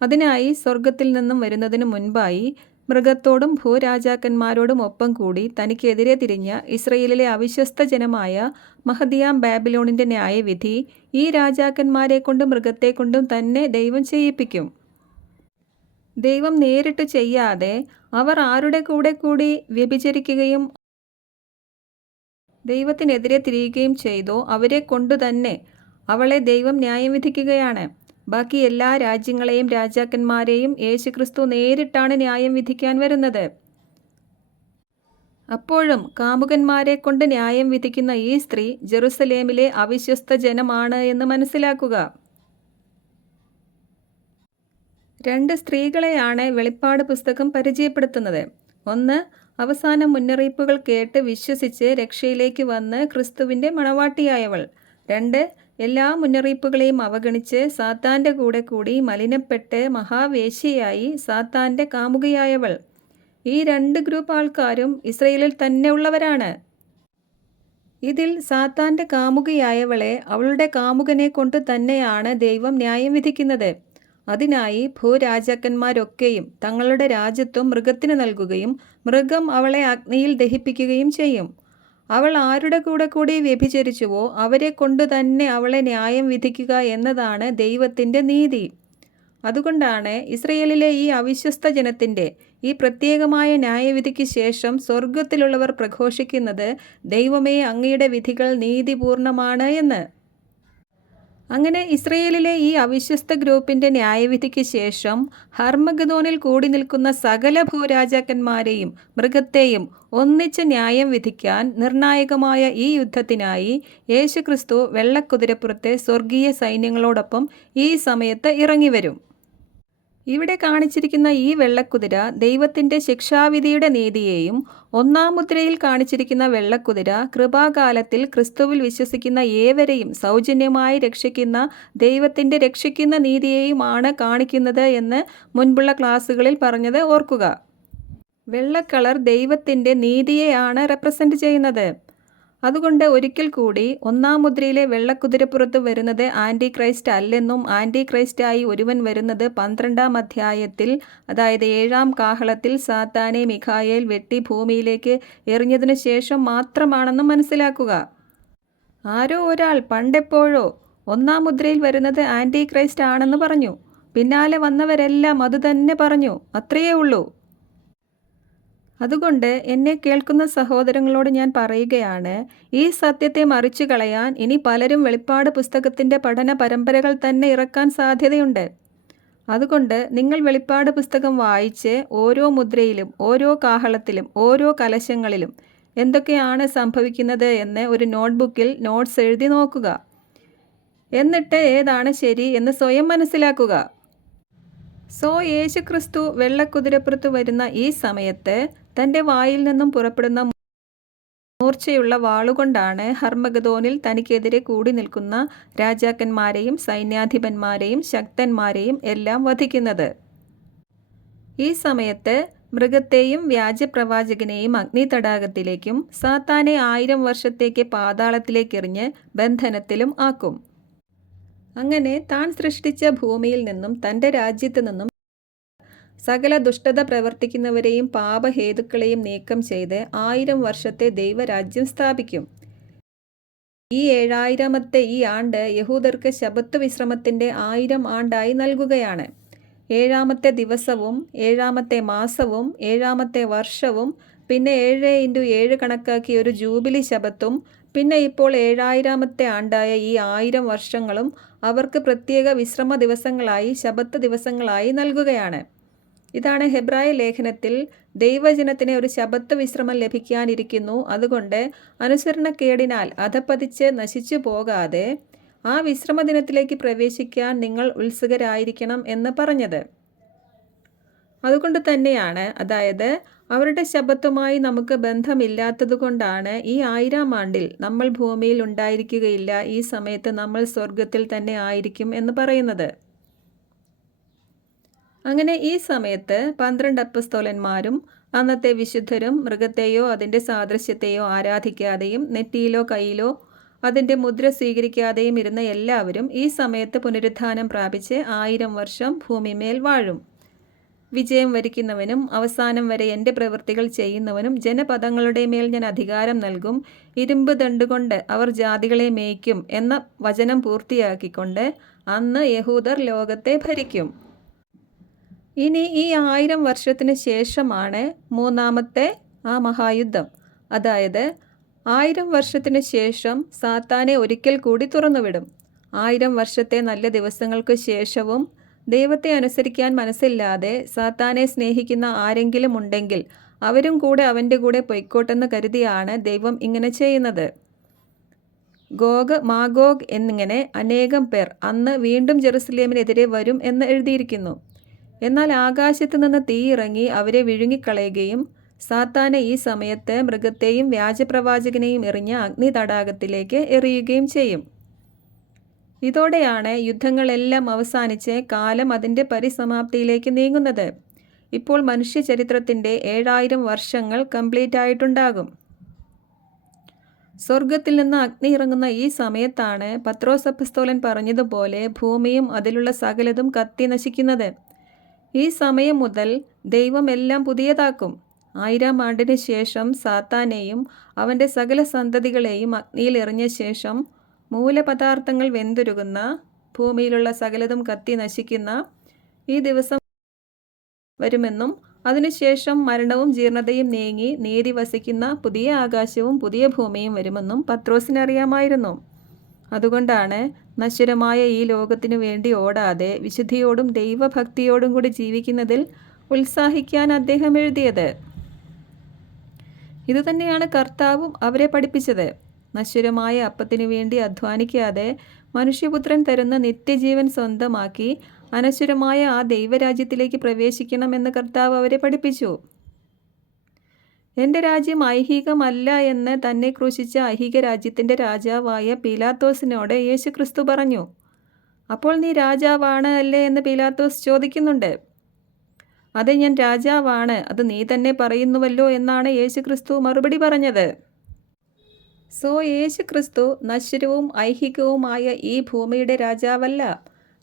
അതിനായി സ്വർഗത്തിൽ നിന്നും വരുന്നതിനു മുൻപായി മൃഗത്തോടും ഭൂരാജാക്കന്മാരോടും ഒപ്പം കൂടി തനിക്കെതിരെ തിരിഞ്ഞ ഇസ്രയേലിലെ അവിശ്വസ്ത ജനമായ മഹദിയാം ബാബിലോണിൻ്റെ ന്യായവിധി ഈ രാജാക്കന്മാരെ കൊണ്ടും മൃഗത്തെ കൊണ്ടും തന്നെ ദൈവം ചെയ്യിപ്പിക്കും. ദൈവം നേരിട്ട് ചെയ്യാതെ അവർ ആരുടെ കൂടെ കൂടി വ്യഭിചരിക്കുകയും ദൈവത്തിനെതിരെ തിരിയുകയും ചെയ്തോ അവരെ കൊണ്ടു തന്നെ അവളെ ദൈവം ന്യായം വിധിക്കുകയാണ്. ബാക്കി എല്ലാ രാജ്യങ്ങളെയും രാജാക്കന്മാരെയും യേശുക്രിസ്തു നേരിട്ടാണ് ന്യായം വിധിക്കാൻ വരുന്നത്. അപ്പോഴും കാമുകന്മാരെ കൊണ്ട് ന്യായം വിധിക്കുന്ന ഈ സ്ത്രീ ജെറുസലേമിലെ അവിശ്വസ്ത ജനമാണ് എന്ന് മനസ്സിലാക്കുക. 2 സ്ത്രീകളെയാണ് വെളിപ്പാട് പുസ്തകം പരിചയപ്പെടുത്തുന്നത്. ഒന്ന്, അവസാന മുന്നറിയിപ്പുകൾ കേട്ട് വിശ്വസിച്ച് രക്ഷയിലേക്ക് വന്ന് ക്രിസ്തുവിൻ്റെ മണവാട്ടിയായവൾ. 2, എല്ലാ മുന്നറിയിപ്പുകളെയും അവഗണിച്ച് സാത്താൻ്റെ കൂടെ കൂടി മലിനപ്പെട്ട് മഹാവേശ്യയായി സാത്താൻ്റെ കാമുകയായവൾ. ഈ 2 ഗ്രൂപ്പ് ആൾക്കാരും ഇസ്രയേലിൽ തന്നെ ഉള്ളവരാണ്. ഇതിൽ സാത്താൻ്റെ കാമുകയായവളെ അവളുടെ കാമുകനെ കൊണ്ട് തന്നെയാണ് ദൈവം ന്യായം വിധിക്കുന്നത്. അതിനായി ഭൂരാജാക്കന്മാരൊക്കെയും തങ്ങളുടെ രാജ്യത്വം മൃഗത്തിന് നൽകുകയും മൃഗം അവളെ അഗ്നിയിൽ ദഹിപ്പിക്കുകയും ചെയ്യും. അവൾ ആരുടെ കൂടെ കൂടി വ്യഭിചരിച്ചുവോ അവരെ കൊണ്ടു തന്നെ അവളെ ന്യായം വിധിക്കുക എന്നതാണ് ദൈവത്തിൻ്റെ നീതി. അതുകൊണ്ടാണ് ഇസ്രയേലിലെ ഈ അവിശ്വസ്ത ജനത്തിൻ്റെ ഈ പ്രത്യേകമായ ന്യായവിധിക്ക് ശേഷം സ്വർഗത്തിലുള്ളവർ പ്രഘോഷിക്കുന്നത്, ദൈവമേ, അങ്ങയുടെ വിധികൾ നീതിപൂർണമാണ് എന്ന്. അങ്ങനെ ഇസ്രയേലിലെ ഈ അവിശ്വസ്ത ഗ്രൂപ്പിൻ്റെ ന്യായവിധിക്ക് ശേഷം ഹർമഗദോനിൽ കൂടി നിൽക്കുന്ന സകല ഭൂരാജാക്കന്മാരെയും മൃഗത്തെയും ഒന്നിച്ച് ന്യായം വിധിക്കാൻ നിർണായകമായ ഈ യുദ്ധത്തിനായി യേശുക്രിസ്തു വെള്ളക്കുതിരപ്പുറത്തെ സ്വർഗീയ സൈന്യങ്ങളോടൊപ്പം ഈ സമയത്ത് ഇറങ്ങിവരും. ഇവിടെ കാണിച്ചിരിക്കുന്ന ഈ വെള്ളക്കുതിര ദൈവത്തിൻ്റെ ശിക്ഷാവിധിയുടെ നീതിയെയും 1-ാം മുദ്രയിൽ കാണിച്ചിരിക്കുന്ന വെള്ളക്കുതിര കൃപാകാലത്തിൽ ക്രിസ്തുവിൽ വിശ്വസിക്കുന്ന ഏവരെയും സൗജന്യമായി രക്ഷിക്കുന്ന ദൈവത്തിൻ്റെ രക്ഷിക്കുന്ന നീതിയെയുമാണ് കാണിക്കുന്നത് എന്ന് മുൻപുള്ള ക്ലാസ്സുകളിൽ പറഞ്ഞത് ഓർക്കുക. വെള്ളക്കളർ ദൈവത്തിൻ്റെ നീതിയെയാണ് റെപ്രസെൻ്റ് ചെയ്യുന്നത്. അതുകൊണ്ട് ഒരിക്കൽ കൂടി 1-ാം മുദ്രയിലെ വെള്ളക്കുതിരപ്പുറത്ത് വരുന്നത് ആൻറ്റി ക്രൈസ്റ്റ് അല്ലെന്നും ആൻറ്റി ക്രൈസ്റ്റായി ഒരുവൻ വരുന്നത് 12-ാം അധ്യായത്തിൽ, അതായത് 7-ാം കാഹളത്തിൽ സാത്താനെ മിഖായേൽ വെട്ടി ഭൂമിയിലേക്ക് എറിഞ്ഞതിനു ശേഷം മാത്രമാണെന്നും മനസ്സിലാക്കുക. ആരോ ഒരാൾ പണ്ടെപ്പോഴോ 1-ാം മുദ്രയിൽ വരുന്നത് ആൻറ്റി ക്രൈസ്റ്റ് ആണെന്ന് പറഞ്ഞു. പിന്നാലെ വന്നവരെല്ലാം അതുതന്നെ പറഞ്ഞു. അത്രയേ ഉള്ളൂ. അതുകൊണ്ട് എന്നെ കേൾക്കുന്ന സഹോദരങ്ങളോട് ഞാൻ പറയുകയാണ്, ഈ സത്യത്തെ മറിച്ചു കളയാൻ ഇനി പലരും വെളിപ്പാട് പുസ്തകത്തിൻ്റെ പഠന പരമ്പരകൾ തന്നെ ഇറക്കാൻ സാധ്യതയുണ്ട്. അതുകൊണ്ട് നിങ്ങൾ വെളിപ്പാട് പുസ്തകം വായിച്ച് ഓരോ മുദ്രയിലും ഓരോ കാഹളത്തിലും ഓരോ കലശങ്ങളിലും എന്തൊക്കെയാണ് സംഭവിക്കുന്നത് എന്ന് ഒരു നോട്ട്ബുക്കിൽ നോട്ട്സ് എഴുതി നോക്കുക. എന്നിട്ട് ഏതാണ് ശരി എന്ന് സ്വയം മനസ്സിലാക്കുക. യേശുക്രിസ്തു വെള്ളക്കുതിരപ്പുറത്ത് വരുന്ന ഈ സമയത്ത് തൻ്റെ വായിൽ നിന്നും പുറപ്പെടുന്ന മൂർച്ചയുള്ള വാളുകൊണ്ടാണ് ഹർമഗദോനിൽ തനിക്കെതിരെ കൂടി നിൽക്കുന്ന രാജാക്കന്മാരെയും സൈന്യാധിപന്മാരെയും ശക്തന്മാരെയും എല്ലാം വധിക്കുന്നത്. ഈ സമയത്ത് മൃഗത്തെയും വ്യാജപ്രവാചകനെയും അഗ്നിതടാകത്തിലേക്കും സാത്താനെ 1000 വർഷത്തേക്ക് പാതാളത്തിലേക്കെറിഞ്ഞ് ബന്ധനത്തിലും ആക്കും. അങ്ങനെ താൻ സൃഷ്ടിച്ച ഭൂമിയിൽ നിന്നും തൻ്റെ രാജ്യത്തു നിന്നും സകല ദുഷ്ടത പ്രവർത്തിക്കുന്നവരെയും പാപഹേതുക്കളെയും നീക്കം ചെയ്ത് 1000 വർഷത്തെ ദൈവരാജ്യം സ്ഥാപിക്കും. ഈ 7000ാമത്തെ ഈ ആണ്ട് യഹൂദർക്ക് ശബ്ബത്ത് വിശ്രമത്തിൻ്റെ 1000 ആണ്ടായി നൽകുകയാണ്. 7ാമത്തെ ദിവസവും 7ാമത്തെ മാസവും 7ാമത്തെ വർഷവും പിന്നെ 7x7 കണക്കാക്കി ഒരു ജൂബിലി ശബ്ബത്തും പിന്നെ ഇപ്പോൾ 7000ാമത്തെ ആണ്ടായ ഈ 1000 വർഷങ്ങളും അവർക്ക് പ്രത്യേക വിശ്രമ ദിവസങ്ങളായി ശബ്ബത്ത് ദിവസങ്ങളായി നൽകുകയാണ്. ഇതാണ് ഹെബ്രായ ലേഖനത്തിൽ ദൈവജനത്തിന് ഒരു ശബ്ബത്ത് വിശ്രമം ലഭിക്കാനിരിക്കുന്നു, അതുകൊണ്ട് അനുസരണക്കേടിനാൽ അധപ്പതിച്ച് നശിച്ചു പോകാതെ ആ വിശ്രമദിനത്തിലേക്ക് പ്രവേശിക്കാൻ നിങ്ങൾ ഉത്സുകരായിരിക്കണം എന്ന് പറഞ്ഞത്. അതുകൊണ്ട് തന്നെയാണ്, അതായത് അവരുടെ ശബ്ബത്തുമായി നമുക്ക് ബന്ധമില്ലാത്തതുകൊണ്ടാണ് ഈ 1000ാം ആണ്ടിൽ നമ്മൾ ഭൂമിയിൽ ഉണ്ടായിരിക്കുകയില്ല, ഈ സമയത്ത് നമ്മൾ സ്വർഗത്തിൽ തന്നെ ആയിരിക്കും എന്ന് പറയുന്നത്. അങ്ങനെ ഈ സമയത്ത് 12 അപ്പസ്തോലന്മാരും അന്നത്തെ വിശുദ്ധരും മൃഗത്തെയോ അതിൻ്റെ സാദൃശ്യത്തെയോ ആരാധിക്കാതെയും നെറ്റിയിലോ കയ്യിലോ അതിൻ്റെ മുദ്ര സ്വീകരിക്കാതെയും ഇരുന്ന എല്ലാവരും ഈ സമയത്ത് പുനരുത്ഥാനം പ്രാപിച്ച് 1000 വർഷം ഭൂമിമേൽ വാഴും. വിജയം വരിക്കുന്നവനും അവസാനം വരെ എൻ്റെ പ്രവൃത്തികൾ ചെയ്യുന്നവനും ജനപദങ്ങളുടെ മേൽ ഞാൻ അധികാരം നൽകും, ഇരുമ്പ് ദണ്ടുകൊണ്ട് അവർ ജാതികളെ മേയ്ക്കും എന്ന വചനം പൂർത്തിയാക്കിക്കൊണ്ട് അന്ന് യഹൂദർ ലോകത്തെ ഭരിക്കും. ഇനി ഈ 1000 വർഷത്തിന് ശേഷമാണ് മൂന്നാമത്തെ ആ മഹായുദ്ധം. അതായത് 1000 വർഷത്തിന് ശേഷം സാത്താനെ ഒരിക്കൽ കൂടി തുറന്നുവിടും. 1000 വർഷത്തെ നല്ല ദിവസങ്ങൾക്ക് ശേഷവും ദൈവത്തെ അനുസരിക്കാൻ മനസ്സില്ലാതെ സാത്താനെ സ്നേഹിക്കുന്ന ആരെങ്കിലും ഉണ്ടെങ്കിൽ അവരും കൂടെ അവൻ്റെ കൂടെ പൊയ്ക്കോട്ടെന്ന് കരുതിയാണ് ദൈവം ഇങ്ങനെ ചെയ്യുന്നത്. ഗോഗ് മാഗോഗ് എന്നിങ്ങനെ അനേകം പേർ അന്ന് വീണ്ടും ജെറുസലേമിനെതിരെ വരും എന്ന് എഴുതിയിരിക്കുന്നു. എന്നാൽ ആകാശത്ത് നിന്ന് തീ ഇറങ്ങി അവരെ വിഴുങ്ങിക്കളയുകയും സാത്താനെ ഈ സമയത്ത് മൃഗത്തെയും വ്യാജപ്രവാചകനെയും എറിഞ്ഞ അഗ്നി തടാകത്തിലേക്ക് എറിയുകയും ചെയ്യും. ഇതോടെയാണ് യുദ്ധങ്ങളെല്ലാം അവസാനിച്ച് കാലം അതിൻ്റെ പരിസമാപ്തിയിലേക്ക് നീങ്ങുന്നത്. ഇപ്പോൾ മനുഷ്യ ചരിത്രത്തിൻ്റെ 7000 വർഷങ്ങൾ കംപ്ലീറ്റ് ആയിട്ടുണ്ടാകും. സ്വർഗത്തിൽ നിന്ന് അഗ്നി ഇറങ്ങുന്ന ഈ സമയത്താണ് പത്രോസ് അപ്പസ്തോലൻ പറഞ്ഞതുപോലെ ഭൂമിയും അതിലുള്ള സകലതും കത്തി നശിക്കുന്നത്. ഈ സമയം മുതൽ ദൈവം എല്ലാം പുതിയതാക്കും. 1000ാം ആണ്ടിന് ശേഷം സാത്താനെയും അവൻ്റെ സകല സന്തതികളെയും അഗ്നിയിൽ എറിഞ്ഞ ശേഷം മൂലപദാർത്ഥങ്ങൾ വെന്തുരുകുന്ന ഭൂമിയിലുള്ള സകലതും കത്തി നശിക്കുന്ന ഈ ദിവസം വരുമെന്നും അതിനുശേഷം മരണവും ജീർണതയും നീങ്ങി നീതി വസിക്കുന്ന പുതിയ ആകാശവും പുതിയ ഭൂമിയും വരുമെന്നും പത്രോസിന് അറിയാമായിരുന്നു. അതുകൊണ്ടാണ് നശ്വരമായ ഈ ലോകത്തിനു വേണ്ടി ഓടാതെ വിശുദ്ധിയോടും ദൈവഭക്തിയോടും കൂടി ജീവിക്കുന്നതിൽ ഉത്സാഹിക്കാൻ അദ്ദേഹം എഴുതിയത്. ഇതുതന്നെയാണ് കർത്താവും അവരെ പഠിപ്പിച്ചത്. നശ്വരമായ അപ്പത്തിനു വേണ്ടി അധ്വാനിക്കാതെ മനുഷ്യപുത്രൻ തരുന്ന നിത്യജീവൻ സ്വന്തമാക്കി അനശ്വരമായ ആ ദൈവരാജ്യത്തിലേക്ക് പ്രവേശിക്കണമെന്ന് കർത്താവ് അവരെ പഠിപ്പിച്ചു. എൻ്റെ രാജ്യം ഐഹികമല്ല എന്ന് തന്നെ ക്രൂശിച്ച ഐഹിക രാജ്യത്തിൻ്റെ രാജാവായ പീലാത്തോസിനോട് യേശുക്രിസ്തു പറഞ്ഞു. അപ്പോൾ നീ രാജാവാണ് അല്ലേ എന്ന് പീലാത്തോസ് ചോദിക്കുന്നുണ്ട്. അതെ, ഞാൻ രാജാവാണ്, അത് നീ തന്നെ പറയുന്നുവല്ലോ എന്നാണ് യേശുക്രിസ്തു മറുപടി പറഞ്ഞത്. യേശുക്രിസ്തു നശ്വരവും ഐഹികവുമായ ഈ ഭൂമിയുടെ രാജാവല്ല.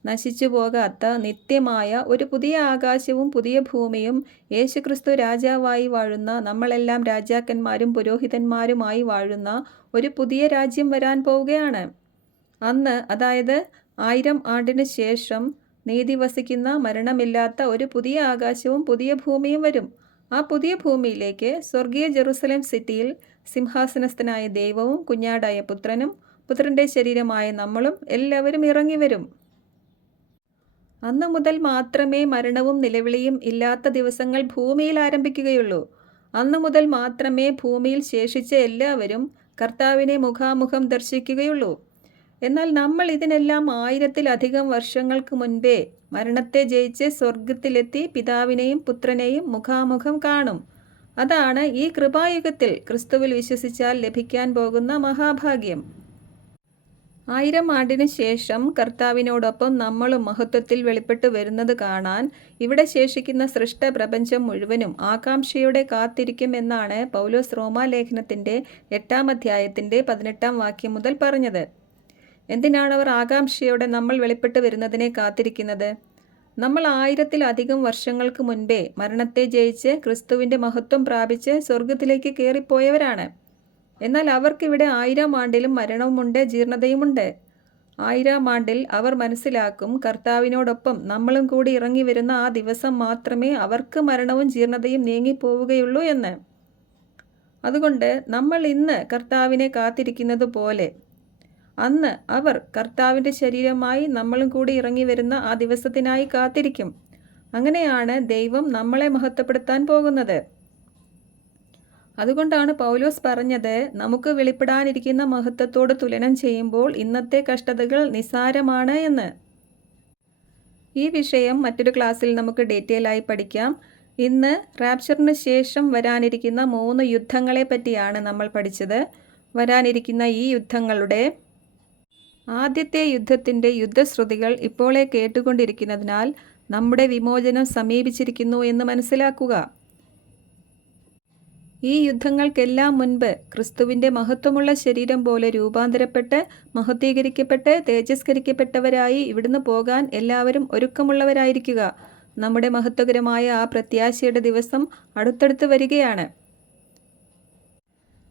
നശിച്ചു പോകാത്ത നിത്യമായ ഒരു പുതിയ ആകാശവും പുതിയ ഭൂമിയും യേശുക്രിസ്തു രാജാവായി വാഴുന്ന, നമ്മളെല്ലാം രാജാക്കന്മാരും പുരോഹിതന്മാരുമായി വാഴുന്ന ഒരു പുതിയ രാജ്യം വരാൻ പോവുകയാണ്. അന്ന്, അതായത് 1000 ആണ്ടിന് ശേഷം നീതി വസിക്കുന്ന മരണമില്ലാത്ത ഒരു പുതിയ ആകാശവും പുതിയ ഭൂമിയും വരും. ആ പുതിയ ഭൂമിയിലേക്ക് സ്വർഗീയ ജെറുസലേം സിറ്റിയിൽ സിംഹാസനസ്ഥനായ ദൈവവും കുഞ്ഞാടായ പുത്രനും പുത്രൻ്റെ ശരീരമായ നമ്മളും എല്ലാവരും ഇറങ്ങി വരും. അന്നു മുതൽ മാത്രമേ മരണവും നിലവിളിയും ഇല്ലാത്ത ദിവസങ്ങൾ ഭൂമിയിൽ ആരംഭിക്കുകയുള്ളൂ. അന്നു മുതൽ മാത്രമേ ഭൂമിയിൽ ശേഷിച്ച എല്ലാവരും കർത്താവിനെ മുഖാമുഖം ദർശിക്കുകയുള്ളൂ. എന്നാൽ നമ്മൾ ഇതിനെല്ലാം 1000-ലധികം വർഷങ്ങൾക്ക് മുൻപേ മരണത്തെ ജയിച്ച് സ്വർഗത്തിലെത്തി പിതാവിനെയും പുത്രനെയും മുഖാമുഖം കാണും. അതാണ് ഈ കൃപായുഗത്തിൽ ക്രിസ്തുവിൽ വിശ്വസിച്ചാൽ ലഭിക്കാൻ പോകുന്ന മഹാഭാഗ്യം. 1000 ആണ്ടിന് ശേഷം കർത്താവിനോടൊപ്പം നമ്മളും മഹത്വത്തിൽ വെളിപ്പെട്ടു വരുന്നത് കാണാൻ ഇവിടെ ശേഷിക്കുന്ന സൃഷ്ട പ്രപഞ്ചം മുഴുവനും ആകാംക്ഷയോടെ കാത്തിരിക്കും എന്നാണ് പൗലോസ് റോമാലേഖനത്തിൻ്റെ 8-ാം അധ്യായത്തിൻ്റെ 18-ാം വാക്യം മുതൽ പറഞ്ഞത്. എന്തിനാണ് അവർ ആകാംക്ഷയോടെ നമ്മൾ വെളിപ്പെട്ടു വരുന്നതിനെ കാത്തിരിക്കുന്നത്? നമ്മൾ 1000-ലധികം വർഷങ്ങൾക്ക് മുൻപേ മരണത്തെ ജയിച്ച് ക്രിസ്തുവിൻ്റെ മഹത്വം പ്രാപിച്ച് സ്വർഗത്തിലേക്ക് കയറിപ്പോയവരാണ്. എന്നാൽ അവർക്കിവിടെ 1000 ആണ്ടിലും മരണവുമുണ്ട്, ജീർണതയുമുണ്ട്. 1000 ആണ്ടിൽ അവർ മനസ്സിലാക്കും, കർത്താവിനോടൊപ്പം നമ്മളും കൂടി ഇറങ്ങി വരുന്ന ആ ദിവസം മാത്രമേ അവർക്ക് മരണവും ജീർണതയും നീങ്ങിപ്പോവുകയുള്ളൂ എന്ന്. അതുകൊണ്ട് നമ്മൾ ഇന്ന് കർത്താവിനെ കാത്തിരിക്കുന്നത് പോലെ അന്ന് അവർ കർത്താവിൻ്റെ ശരീരമായി നമ്മളും കൂടി ഇറങ്ങി വരുന്ന ആ ദിവസത്തിനായി കാത്തിരിക്കും. അങ്ങനെയാണ് ദൈവം നമ്മളെ മഹത്വപ്പെടുത്താൻ പോകുന്നത്. അതുകൊണ്ടാണ് പൗലോസ് പറഞ്ഞത്, നമുക്ക് വെളിപ്പെടാനിരിക്കുന്ന മഹത്വത്തോട് തുലനം ചെയ്യുമ്പോൾ ഇന്നത്തെ കഷ്ടതകൾ നിസ്സാരമാണ് എന്ന്. ഈ വിഷയം മറ്റൊരു ക്ലാസ്സിൽ നമുക്ക് ഡീറ്റെയിൽ ആയി പഠിക്കാം. ഇന്ന് റാപ്ചറിന് ശേഷം വരാനിരിക്കുന്ന 3 യുദ്ധങ്ങളെ പറ്റിയാണ് നമ്മൾ പഠിച്ചത്. വരാനിരിക്കുന്ന ഈ യുദ്ധങ്ങളുടെ ആദ്യത്തെ യുദ്ധത്തിൻ്റെ യുദ്ധശ്രുതികൾ ഇപ്പോളേ കേട്ടുകൊണ്ടിരിക്കുന്നതിനാൽ നമ്മുടെ വിമോചനം സമീപിച്ചിരിക്കുന്നു എന്ന് മനസ്സിലാക്കുക. ഈ യുദ്ധങ്ങൾക്കെല്ലാം മുൻപ് ക്രിസ്തുവിൻ്റെ മഹത്വമുള്ള ശരീരം പോലെ രൂപാന്തരപ്പെട്ട് മഹത്വീകരിക്കപ്പെട്ട് തേജസ്കരിക്കപ്പെട്ടവരായി ഇവിടുന്ന് പോകാൻ എല്ലാവരും ഒരുക്കമുള്ളവരായിരിക്കുക. നമ്മുടെ മഹത്വകരമായ ആ പ്രത്യാശയുടെ ദിവസം അടുത്തടുത്ത് വരികയാണ്.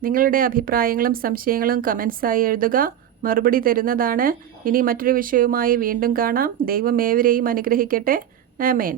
നിങ്ങളുടെ അഭിപ്രായങ്ങളും സംശയങ്ങളും കമൻസായി എഴുതുക. മറുപടി തരുന്നതാണ്. ഇനി മറ്റൊരു വിഷയവുമായി വീണ്ടും കാണാം. ദൈവം ഏവരെയും അനുഗ്രഹിക്കട്ടെ. ആമേൻ.